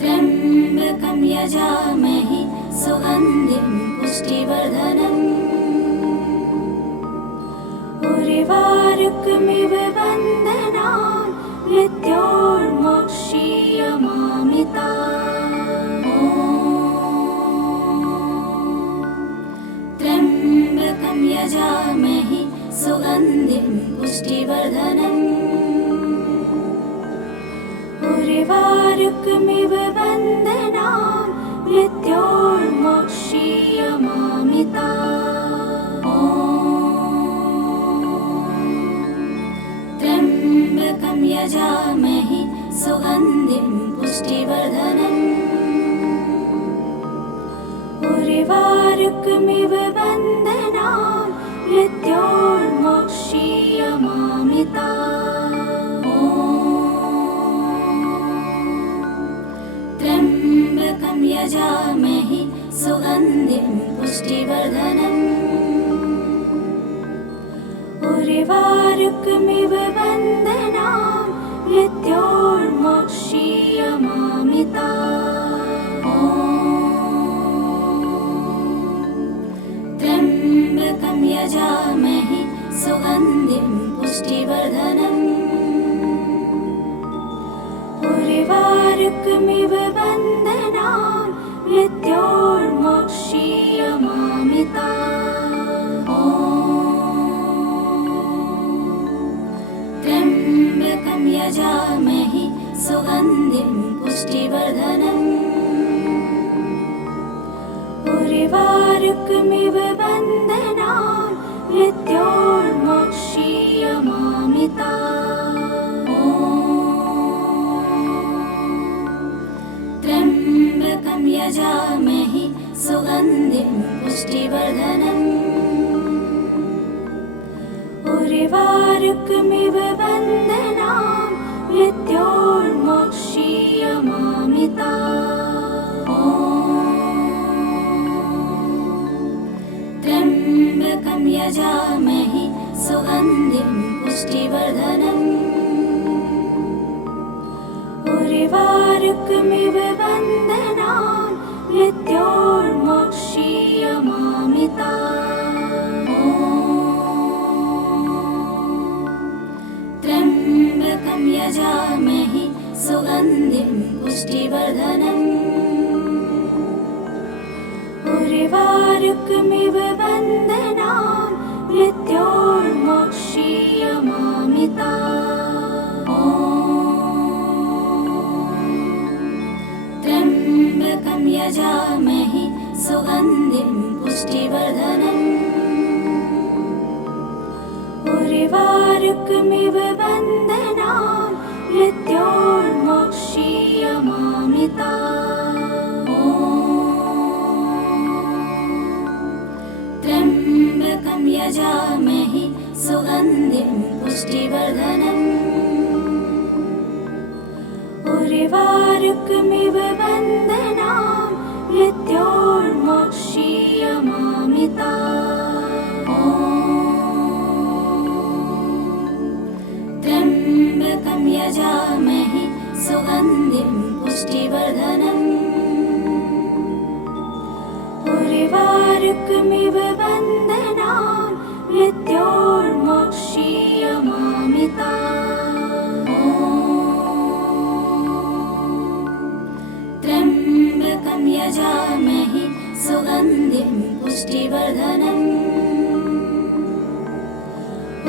त्र्यम्बकं यजामहे सुगन्धिं पुष्टिवर्धनम् उर्वारुकमिव वन्दनान् मृत्योर्मोक्षीयमामिताम्। त्र्यम्बकं त्र्यम्बकं यजामहे सुगन्धिं पुष्टिवर्धनम् उर्वारुकमिव बन्धनान् मृत्योर्मोक्षीयमामिताम्। त्र्यम्बकं यजामहे सुगन्धिं पुष्टिवर्धनम् उर्वारुकमिव बन्धनान् मृत्योर्मोक्षीयमामिताम्। त्र्यम्बकं यजामहे सुगन्धिं पुष्टिवर्धनम् उर्वारुकमिव बन्धनान् मृत्योर्मोक्षीयमामिताम्। त्र्यम्बकं यजामहे सुगन्धिं पुष्टिवर्धनम् उर्वारुकमिव बन्धनान् मृत्योर्मोक्षीयमामिताम्। त्र्यम्बकं यजामहे सुगन्धिं पुष्टिवर्धनम् उर्वारुकमिव बन्धनान् मृत्योर्मोक्षीयमामिताम्। त्र्यम्बकं यजामहे सुगन्धिं पुष्टिवर्धनम् उर्वारुकमिव बन्धनान् मृत्योर्मोक्षीयमामिताम्। त्र्यम्बकं यजामहे सुगन्धिं पुष्टिवर्धनम् उर्वारुकमिव बन्धनान् मृत्योर्मोक्षीयमामिताम्। त्र्यम्बकं यजामहे सुगन्धिं पुष्टिवर्धनम् उर्वारुकमिव बन्धनान् मृत्योर्मोक्षीयमामिताम्। त्र्यम्बकं यजामहे सुगन्धिं पुष्टिवर्धनम् उर्वारुकमिव बन्धनान् मृत्योर्मोक्षीयमामिताम्। त्र्यम्बकं यजामहे सुगन्धिं पुष्टिवर्धनम् उर्वारुकमिव बन्धनान् मृत्योर्मोक्षीयमामिताम्। त्र्यम्बकं यजामहे सुगन्धिं पुष्टिवर्धनम् उर्वारुकमिव बन्धनान् मृत्योर्मोक्षीयमामिताम्। त्र्यम्बकं यजामहे सुगन्धिं पुष्टिवर्धनम्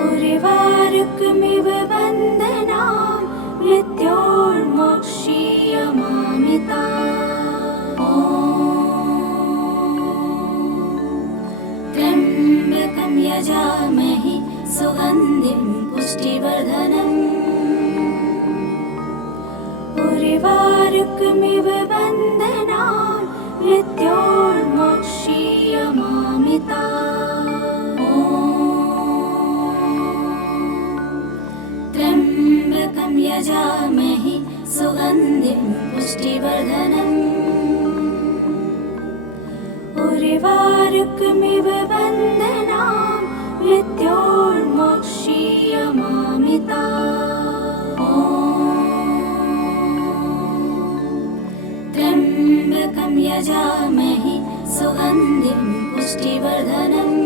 उर्वारुकमिव बन्धनान् मृत्योर्मोक्षीयमामिताम्। त्र्यम्बकं यजामहे सुगन्धिं पुष्टिवर्धनम् उर्वारुकमिव बन्धनान् मृत्योर्मोक्षीयमामिताम्। त्र्यम्बकं यजामहे सुगन्धिं पुष्टिवर्धनम् उर्वारुकमिव बन्धनान् मृत्योर्मोक्षीयमामिताम्। त्र्यम्बकं यजामहे सुगन्धिं पुष्टिवर्धनम्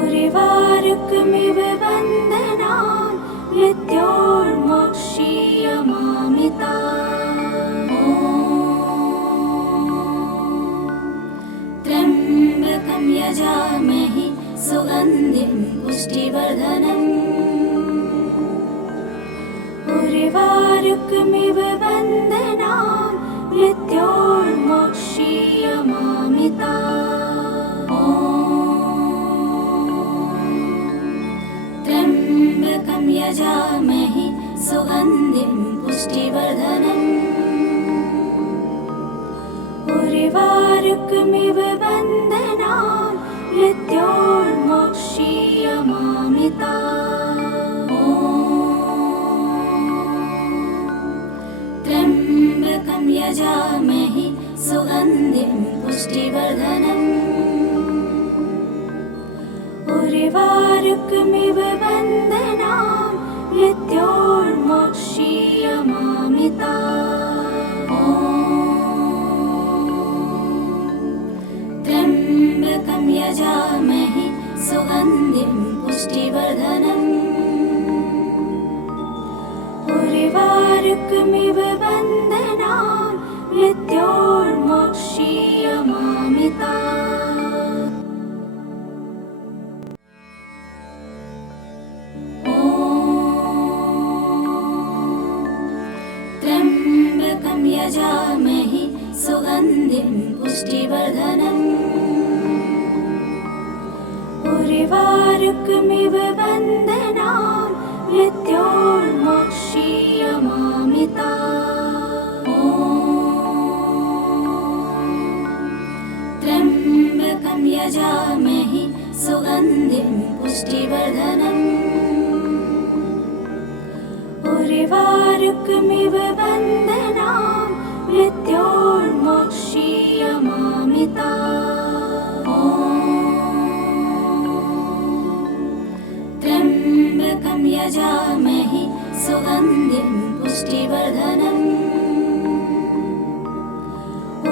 उर्वारुकमिव बन्धनान् मृत्योर्मोक्षीयमामिताम्। त्र्यम्बकं त्र्यम्बकं यजामहे सुगन्धिं पुष्टिवर्धनम् उर्वारुकमिव बन्धनान् मृत्योर्मोक्षीयमामिताम्। त्र्यम्बकं यजामहे सुगन्धिं पुष्टिवर्धनम् उर्वारुकमिव बन्धनान् मृत्योर्मोक्षीयमामिताम्। त्र्यम्बकं यजामहे सुगन्धिं पुष्टिवर्धनम् उर्वारुकमिव बन्धनान् मृत्योर्मोक्षीयमामिताम्। त्र्यम्बकं यजामहे सुगन्धिं पुष्टिवर्धनम् उर्वारुकमिव बन्धनान् मृत्योर्मोक्षीयमामिताम्। त्र्यम्बकं यजामहे सुगन्धिं पुष्टिवर्धनम् उर्वारुकमिव बन्धनान् मृत्योर्मोक्षीयमामिताम्। त्र्यम्बकं यजामहे सुगन्धिं पुष्टिवर्धनम् उर्वारुकमिव बन्धनान् मृत्योर्मोक्षीयमामिताम्। त्र्यम्बकं यजामहे सुगन्धिं पुष्टिवर्धनम्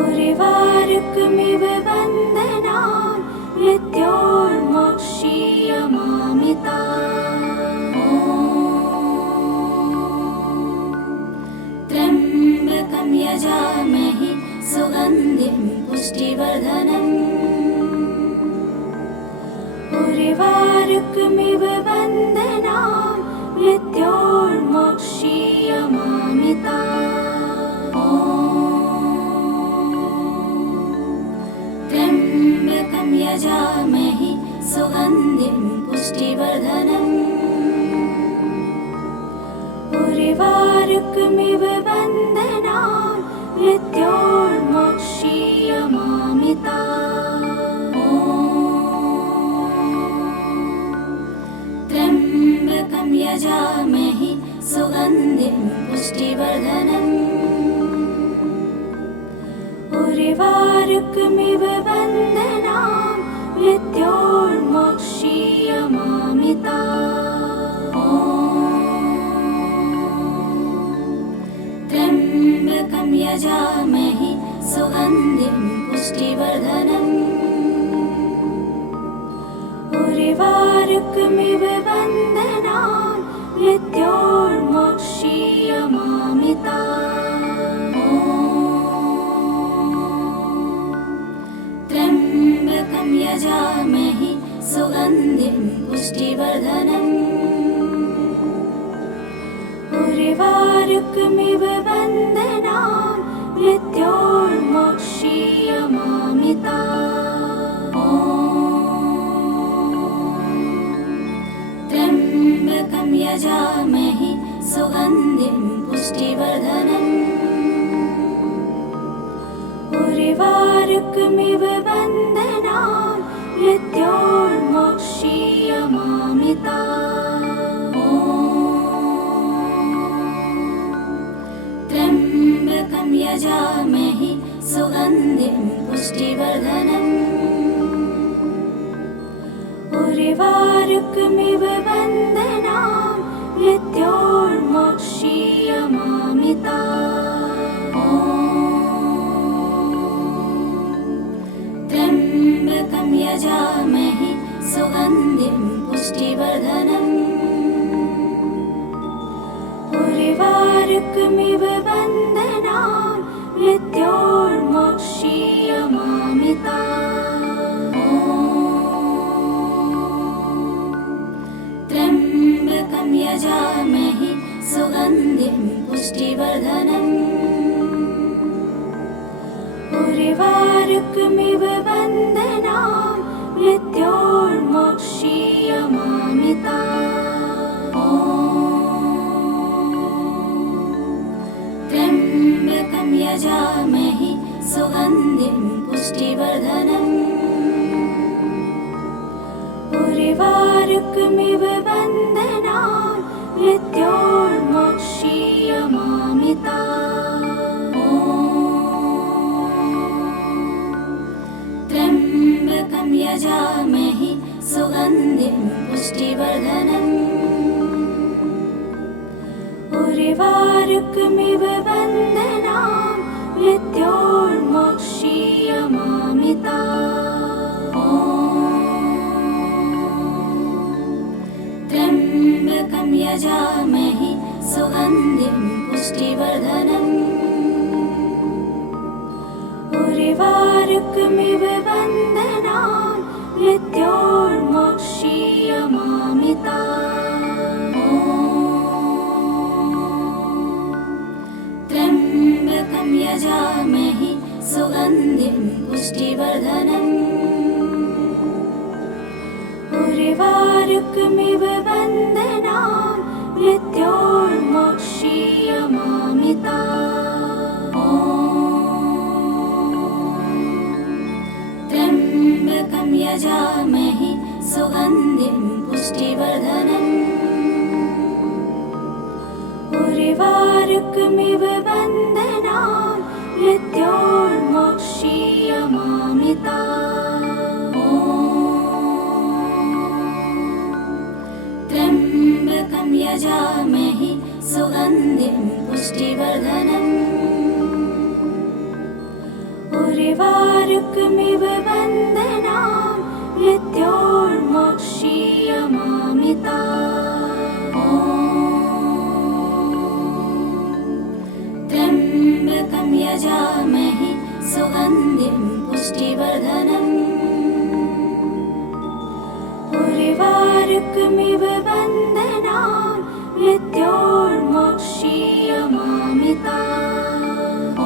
उर्वारुकमिव बन्धनान् मृत्योर्मोक्षीयमामिताम्। त्र्यम्बकं यजामहे सुगन्धिं पुष्टिवर्धनम् उर्वारुकमिव बन्धनान् मृत्योर्मोक्षीयमामिताम्। त्र्यम्बकं यजामहे सुगन्धिं पुष्टिवर्धनम् उर्वारुकमिव बन्धनान् मृत्योर्मोक्षीयमामिताम्। त्र्यम्बकं यजामहे सुगन्धिं पुष्टिवर्धनम् उर्वारुकमिव बन्धनान् मृत्योर्मोक्षीयमामिताम्। त्र्यम्बकं यजामहे सुगन्धिं पुष्टिवर्धनम् उर्वारुकमिव बन्धनान् मृत्योर्मोक्षीयमामिताम्। त्र्यम्बकं यजामहे सुगन्धिं पुष्टिवर्धनम् उर्वारुकमिव बन्धनान् मृत्योर्मोक्षीयमामिताम्। त्र्यम्बकं यजामहे सुगन्धिं पुष्टिवर्धनम् उर्वारुकमिव बन्धनान् मृत्योर्मोक्षीयमामिताम्। त्र्यम्बकं यजामहे सुगन्धिं पुष्टिवर्धनम् उर्वारुकमिव बन्धनान् मृत्योर्मोक्षीयमामिताम्। त्र्यम्बकं यजामहे सुगन्धिं पुष्टिवर्धनम् उर्वारुकमिव बन्धनान् मृत्योर्मोक्षीयमामिताम्। यजामहे सुगन्धिं पुष्टिवर्धनम् उर्वारुकमिव बन्धनान् मृत्योर्मोक्षीयमामिताम्। त्र्यम्बकं यजामहे सुगन्धिं पुष्टिवर्धनम् उर्वारुकमिव बन्धनान् मृत्योर्मोक्षीयमामिताम्। त्र्यम्बकं यजामहे सुगन्धिं पुष्टिवर्धनम् उर्वारुकमिव बन्धनान् मृत्योर्मोक्षीयमामिताम्। त्र्यम्बकं यजामहे सुगन्धिं पुष्टिवर्धनम् उर्वारुकमिव बन्धनान् मृत्योर्मोक्षीयमामिताम्। त्र्यम्बकं यजामहे सुगन्धिं पुष्टिवर्धनम् उर्वारुकमिव बन्धनान् मृत्योर्मोक्षीयमामिताम्। त्र्यम्बकं यजामहे सुगन्धिं पुष्टिवर्धनम् उर्वारुकमिव बन्धनान् मृत्योर्मोक्षीयमामिताम्।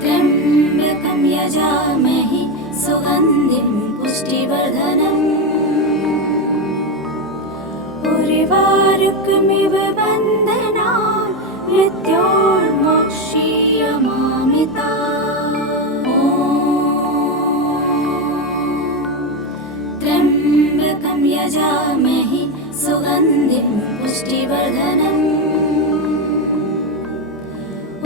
त्र्यम्बकं यजामहे सुगन्धिं पुष्टिवर्धनम् उर्वारुकमिव बन्धनान् मृत्योर्मोक्षीयमामिताम्। त्र्यम्बकं यजामहे सुगन्धिं पुष्टिवर्धनम्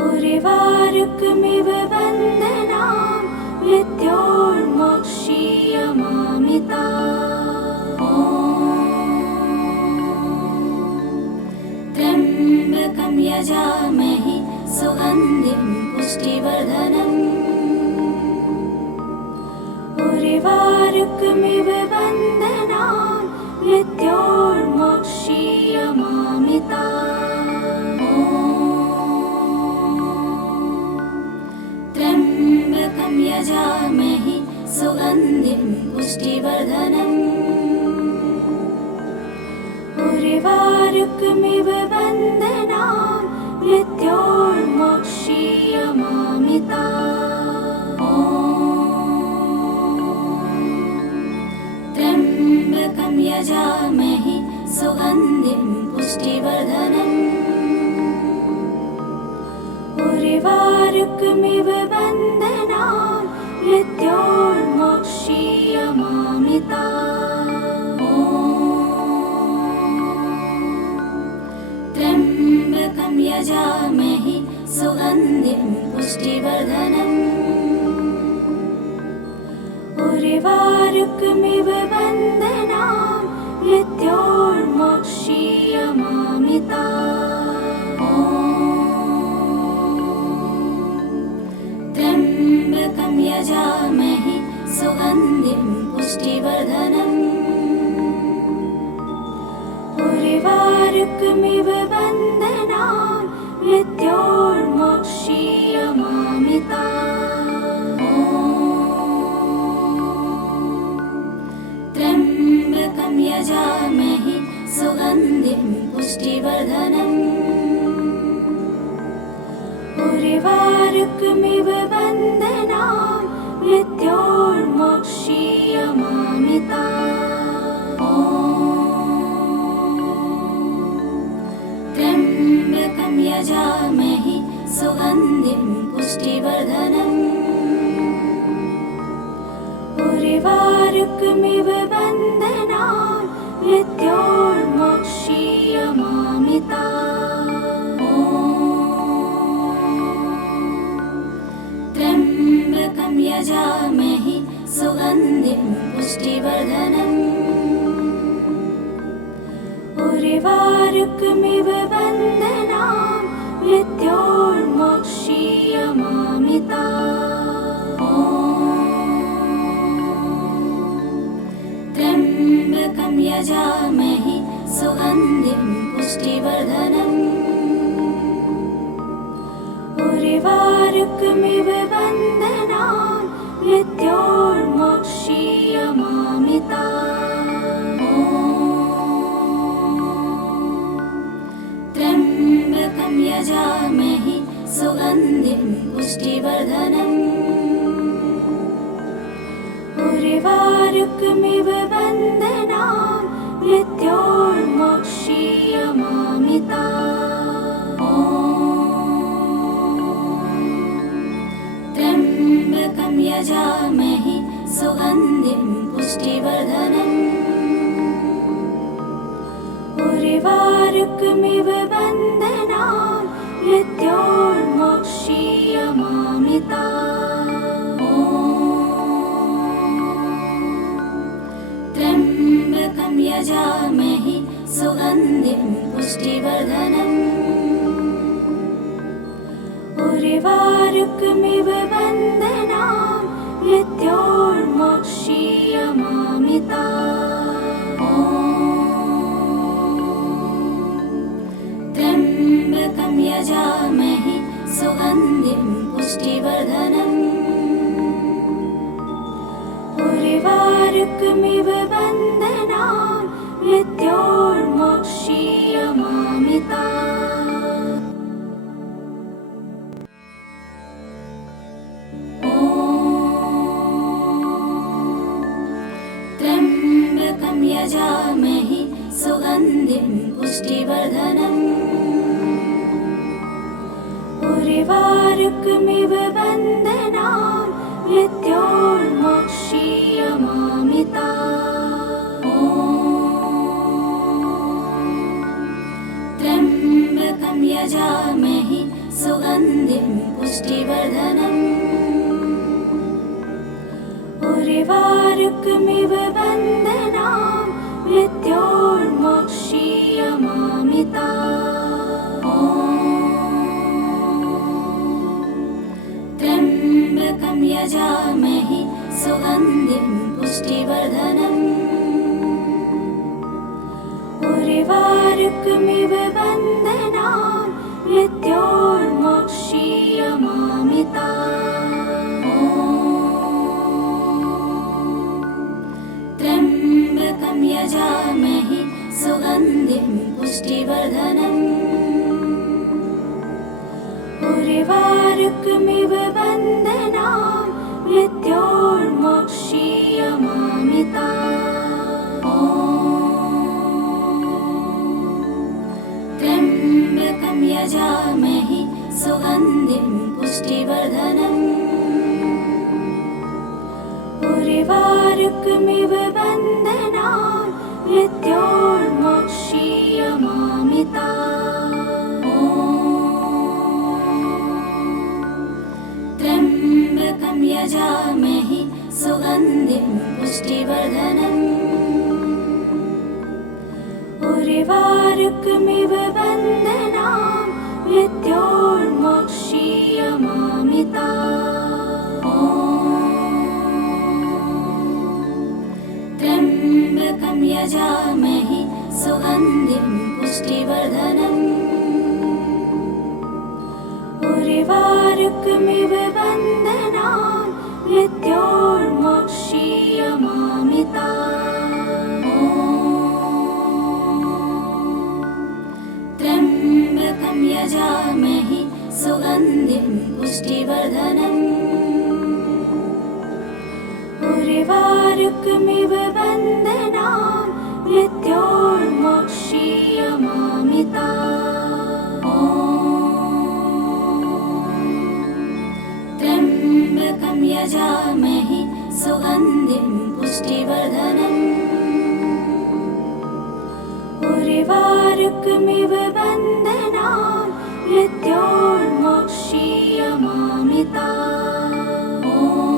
उर्वारुकमिव बन्धनान् मृत्योर्मोक्षीयमामिताम्। त्र्यम्बकं यजामहे सुगन्धिं पुष्टिवर्धनम् उर्वारुकमिव बन्धनान् मृत्योर्मोक्षीयमामिताम्। त्र्यम्बकं यजामहे सुगन्धिं पुष्टिवर्धनम् उर्वारुकमिव बन्धनान् मृत्योर्मोक्षीयमामिताम्। त्र्यम्बकं यजामहे सुगन्धिं पुष्टिवर्धनम् उर्वारुकमिव बन्धनान् मृत्योर्मोक्षीयमामिताम्। त्र्यम्बकं यजामहे सुगन्धिं पुष्टिवर्धनम् उर्वारुकमिव बन्धनान् मृत्योर्मोक्षीयमामिताम्। त्र्यम्बकं यजामहे सुगन्धिं पुष्टिवर्धनम् उर्वारुकमिव बन्धनान् मृत्योर्मोक्षीयमामिताम्। त्र्यम्बकं यजामहे सुगन्धिं पुष्टिवर्धनम् उर्वारुकमिव बन्धनान् मृत्योर्मोक्षीयमामिताम्। त्र्यम्बकं यजामहे सुगन्धिं पुष्टिवर्धनम् उर्वारुकमिव बन्धनान् मृत्योर्मोक्षीयमामिताम्। त्र्यम्बकं यजामहे सुगन्धिं पुष्टिवर्धनम् उर्वारुकमिव बन्धनान् मृत्योर्मोक्षीयमामृतात्। त्र्यम्बकं यजामहे सुगन्धिं पुष्टिवर्धनम् उर्वारुकमिव बन्धनान् मृत्योर्मोक्षीयमामृतात्। त्र्यम्बकं यजामहे सुगन्धिं पुष्टिवर्धनम् उर्वारुकमिव बन्धनान् मृत्योर्मोक्षीयमामृतात्। त्र्यम्बकं यजामहे सुगन्धिं पुष्टिवर्धनम् उर्वारुकमिव बन्धनान् मृत्योर्मोक्षीयमामृतात्। त्र्यम्बकं यजामहे सुगन्धिं पुष्टिवर्धनम् उर्वारुकमिव बन्धनान् मृत्योर्मोक्षीयमामृतात्। त्र्यम्बकं यजामहे सुगन्धिं पुष्टिवर्धनम् उर्वारुकमिव बन्धनान् मृत्योर्मोक्षीयमामृतात्। त्र्यम्बकं यजामहे सुगन्धिं पुष्टिवर्धनम् उर्वारुकमिव बन्धनान् मृत्योर्मोक्षीयमामृतात्। त्र्यम्बकं यजामहे सुगन्धिं पुष्टिवर्धनम् उर्वारुकमिव बन्धनान् मृत्योर्मोक्षीयमामृतात्। त्र्यम्बकं यजामहे सुगन्धिं पुष्टिवर्धनम् उर्वारुकमिव बन्धनान् मृत्योर्मोक्षीयमामृतात्। त्र्यम्बकं यजामहे सुगन्धिं पुष्टिवर्धनम् उर्वारुकमिव बन्धनान् मृत्योर्मोक्षीयमामृतात्। त्र्यम्बकं यजामहे सुगन्धिं पुष्टिवर्धनम् उर्वारुकमिव बन्धनान् मृत्योर्मोक्षीयमामृतात्। त्र्यम्बकं यजामहे सुगन्धिं पुष्टिवर्धनम् उर्वारुकमिव बन्धनान् मृत्योर्मोक्षीयमामृतात्। त्र्यम्बकं यजामहे सुगन्धिं पुष्टिवर्धनम् उर्वारुकमिव बन्धनान् मृत्योर्मोक्षीयमामृतात्। त्र्यम्बकं यजामहे सुगन्धिं पुष्टिवर्धनम् उर्वारुकमिव बन्धनान् मृत्योर्मोक्षीयमामृतात्। त्र्यम्बकं यजामहे सुगन्धिं पुष्टिवर्धनम् उर्वारुकमिव बन्धनान् मृत्योर्मोक्षीयमामृतात्।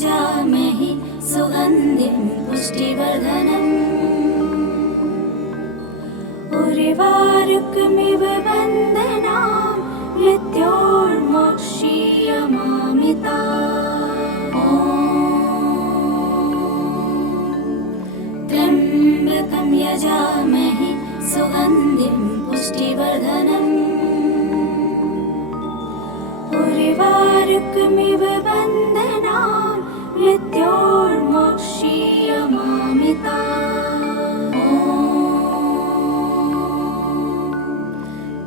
यजामहे सुगन्धिं पुष्टिवर्धनम् उर्वारुकमिव बन्धनान् मृत्योर्मोक्षीयमामिता त्र्यम्बकं यजामहे सुगन्धिं पुष्टिवर्धनम् उर्वारुकमिव बन्धनान् मृत्योर्मोक्षीयमामिता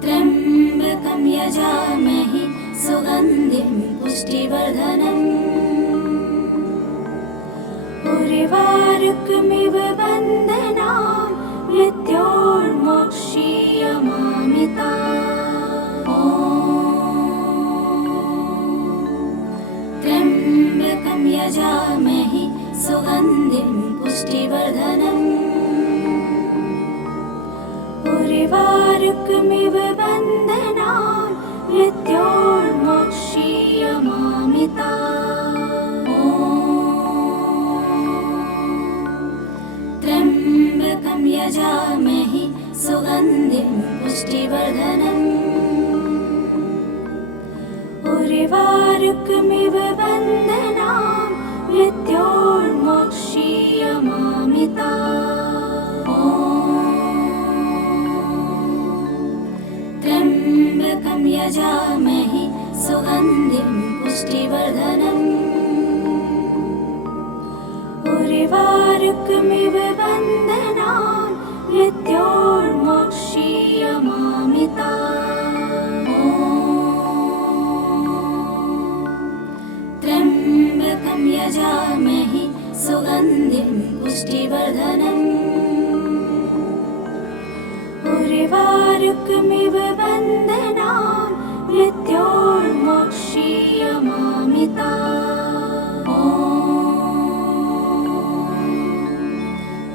त्र्यम्बकं यजामहे सुगन्धिं पुष्टिवर्धनम् उर्वारुकमिव बन्धनान् मृत्योर्मोक्षीयमामिता त्र्यम्बकं यजामहे सुगन्धिं पुष्टिवर्धनम् उर्वारुकमिव बन्धनान् मृत्योर्मोक्षीयमामिता त्र्यम्बकं यजामहे सुगन्धिं पुष्टिवर्धनम् उर्वारुकमिव बन्धनान् मृत्योर्मोक्षीयमामिता त्र्यम्बकं यजामहे सुगन्धिं पुष्टिवर्धनम् उर्वारुकमिव बन्धनान् मृत्योर्मोक्षीयमामिता त्र्यम्बकं यजामहे सुगन्धिं पुष्टिवर्धनम् उर्वारुकमिव बन्धनान् मृत्योर्मोक्षीयमामिता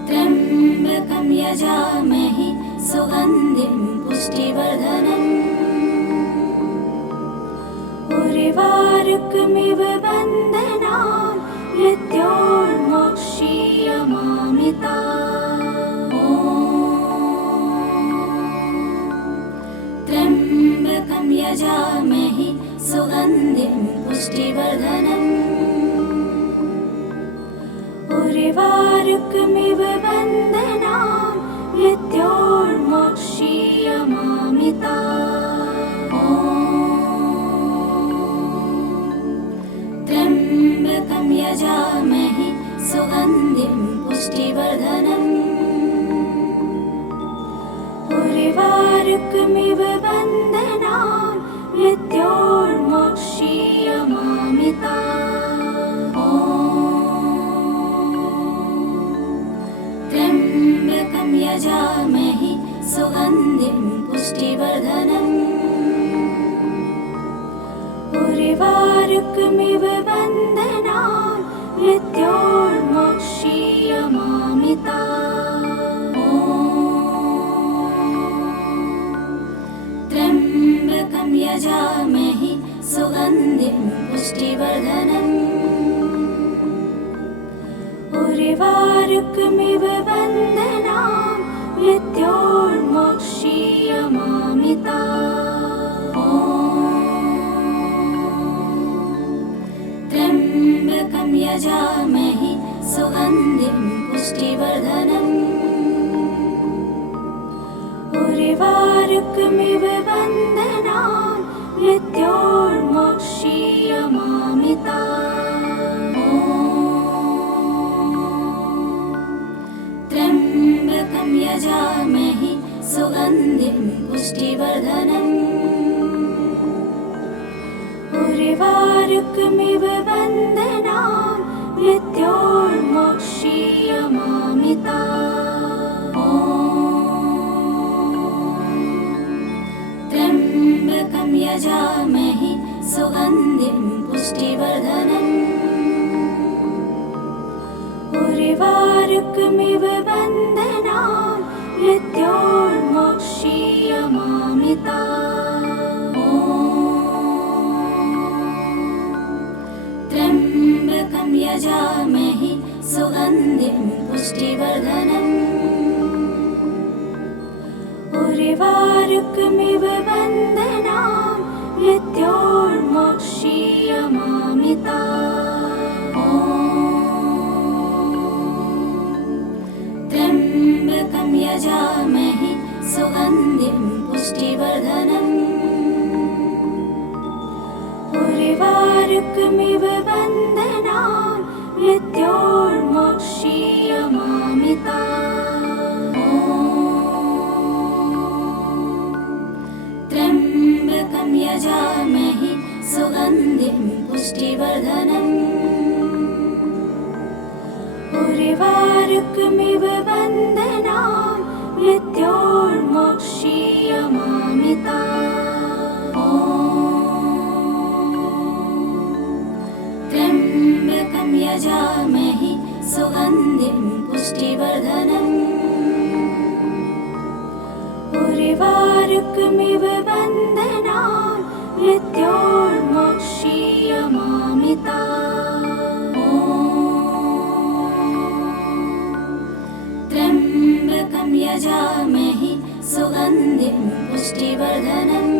त्र्यम्बकं यजामहे सुगन्धिं पुष्टिवर्धनम् उर्वारुकमिव बन्धनान् मृत्योर्मोक्षीयमामिता त्र्यम्बकं यजामहे सुगन्धिं पुष्टिवर्धनम् उर्वारुकमिव बन्धनान् मृत्योर्मोक्षीयमामिता त्र्यम्बकं यजामहे सुगन्धिं पुष्टिवर्धनम् उर्वारुकमिव बन्धनान् मृत्योर्मोक्षीयमामिता त्र्यम्बकं यजामहे सुगन्धिं पुष्टिवर्धनम् उर्वारुकमिव बन्धनान् मृत्योर्मोक्षीयमामिता त्र्यम्बकं यजामहे सुगन्धिं पुष्टिवर्धनम् उर्वारुकमिव बन्धनान् मृत्योर्मोक्षीयमामिता त्र्यम्बकं यजामहे सुगन्धिं पुष्टिवर्धनम् उर्वारुकमिव बन्धनान् मृत्योर्मोक्षीयमामिता त्र्यम्बकं यजामहे सुगन्धिं पुष्टिवर्धनम् उर्वारुकमिव बन्धनान् मृत्योर्मोक्षीयमामिता त्र्यम्बकं यजामहे सुगन्धिं पुष्टिवर्धनम् उर्वारुकमिव बन्धनान् मृत्योर्मोक्षीयमामिता त्र्यम्बकं यजामहे सुगन्धिं पुष्टिवर्धनम् उर्वारुकमिव बन्धनान् मृत्योर्मोक्षीयमामिताम्। त्र्यम्बकं यजामहे सुगन्धिं पुष्टिवर्धनम् उर्वारुकमिव बन्धनान् मृत्योर्मोक्षीयमामिताम्। त्र्यम्बकं यजामहे सुगन्धिं पुष्टिवर्धनम् उर्वारुकमिव बन्धनान् मृत्योर्मोक्षीयमामिताम्। त्र्यम्बकं यजामहे सुगन्धिं पुष्टिवर्धनम् उर्वारुकमिव बन्धनान् मृत्योर्मोक्षीयमामिताम्। त्र्यम्बकं यजामहे सुगन्धिं पुष्टिवर्धनम्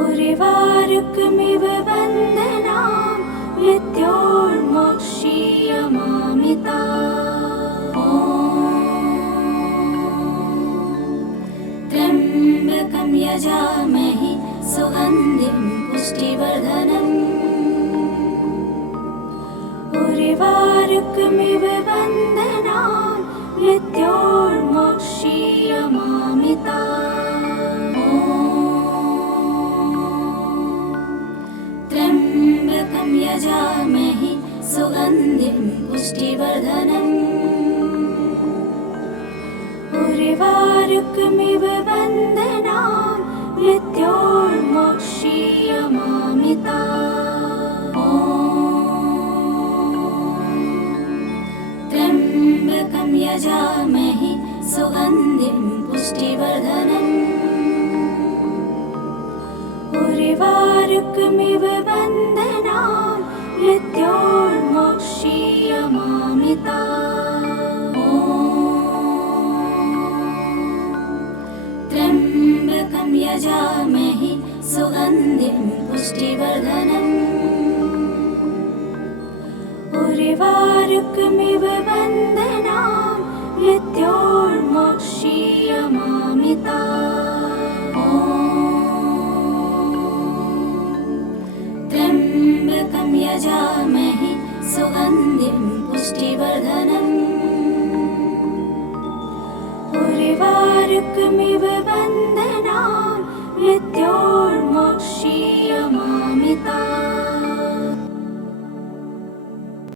उर्वारुकमिव बन्धनान् मृत्योर्मोक्षीयमामिताम्। त्र्यम्बकं यजामहे सुगन्धिं पुष्टिवर्धनम् उर्वारुकमिव बन्धनान् मृत्योर्मोक्षीयमामिताम्। त्र्यम्बकं यजामहे सुगन्धिं पुष्टिवर्धनम् उर्वारुकमिव बन्धनान् मृत्योर्मोक्षीयमामिताम्। त्र्यम्बकं यजामहे सुगन्धिं पुष्टिवर्धनम् उर्वारुकमिव बन्धनान् मृत्योर्मोक्षीयमामिताम्। त्र्यम्बकं यजामहे सुगन्धिं पुष्टिवर्धनम् उर्वारुकमिव बन्धनान् मृत्योर्मोक्षीयमामिताम्। त्र्यम्बकं यजामहे सुगन्धिं पुष्टिवर्धनम् उर्वारुकमिव बन्धनान् मृत्योर्मोक्षीयमामिताम्।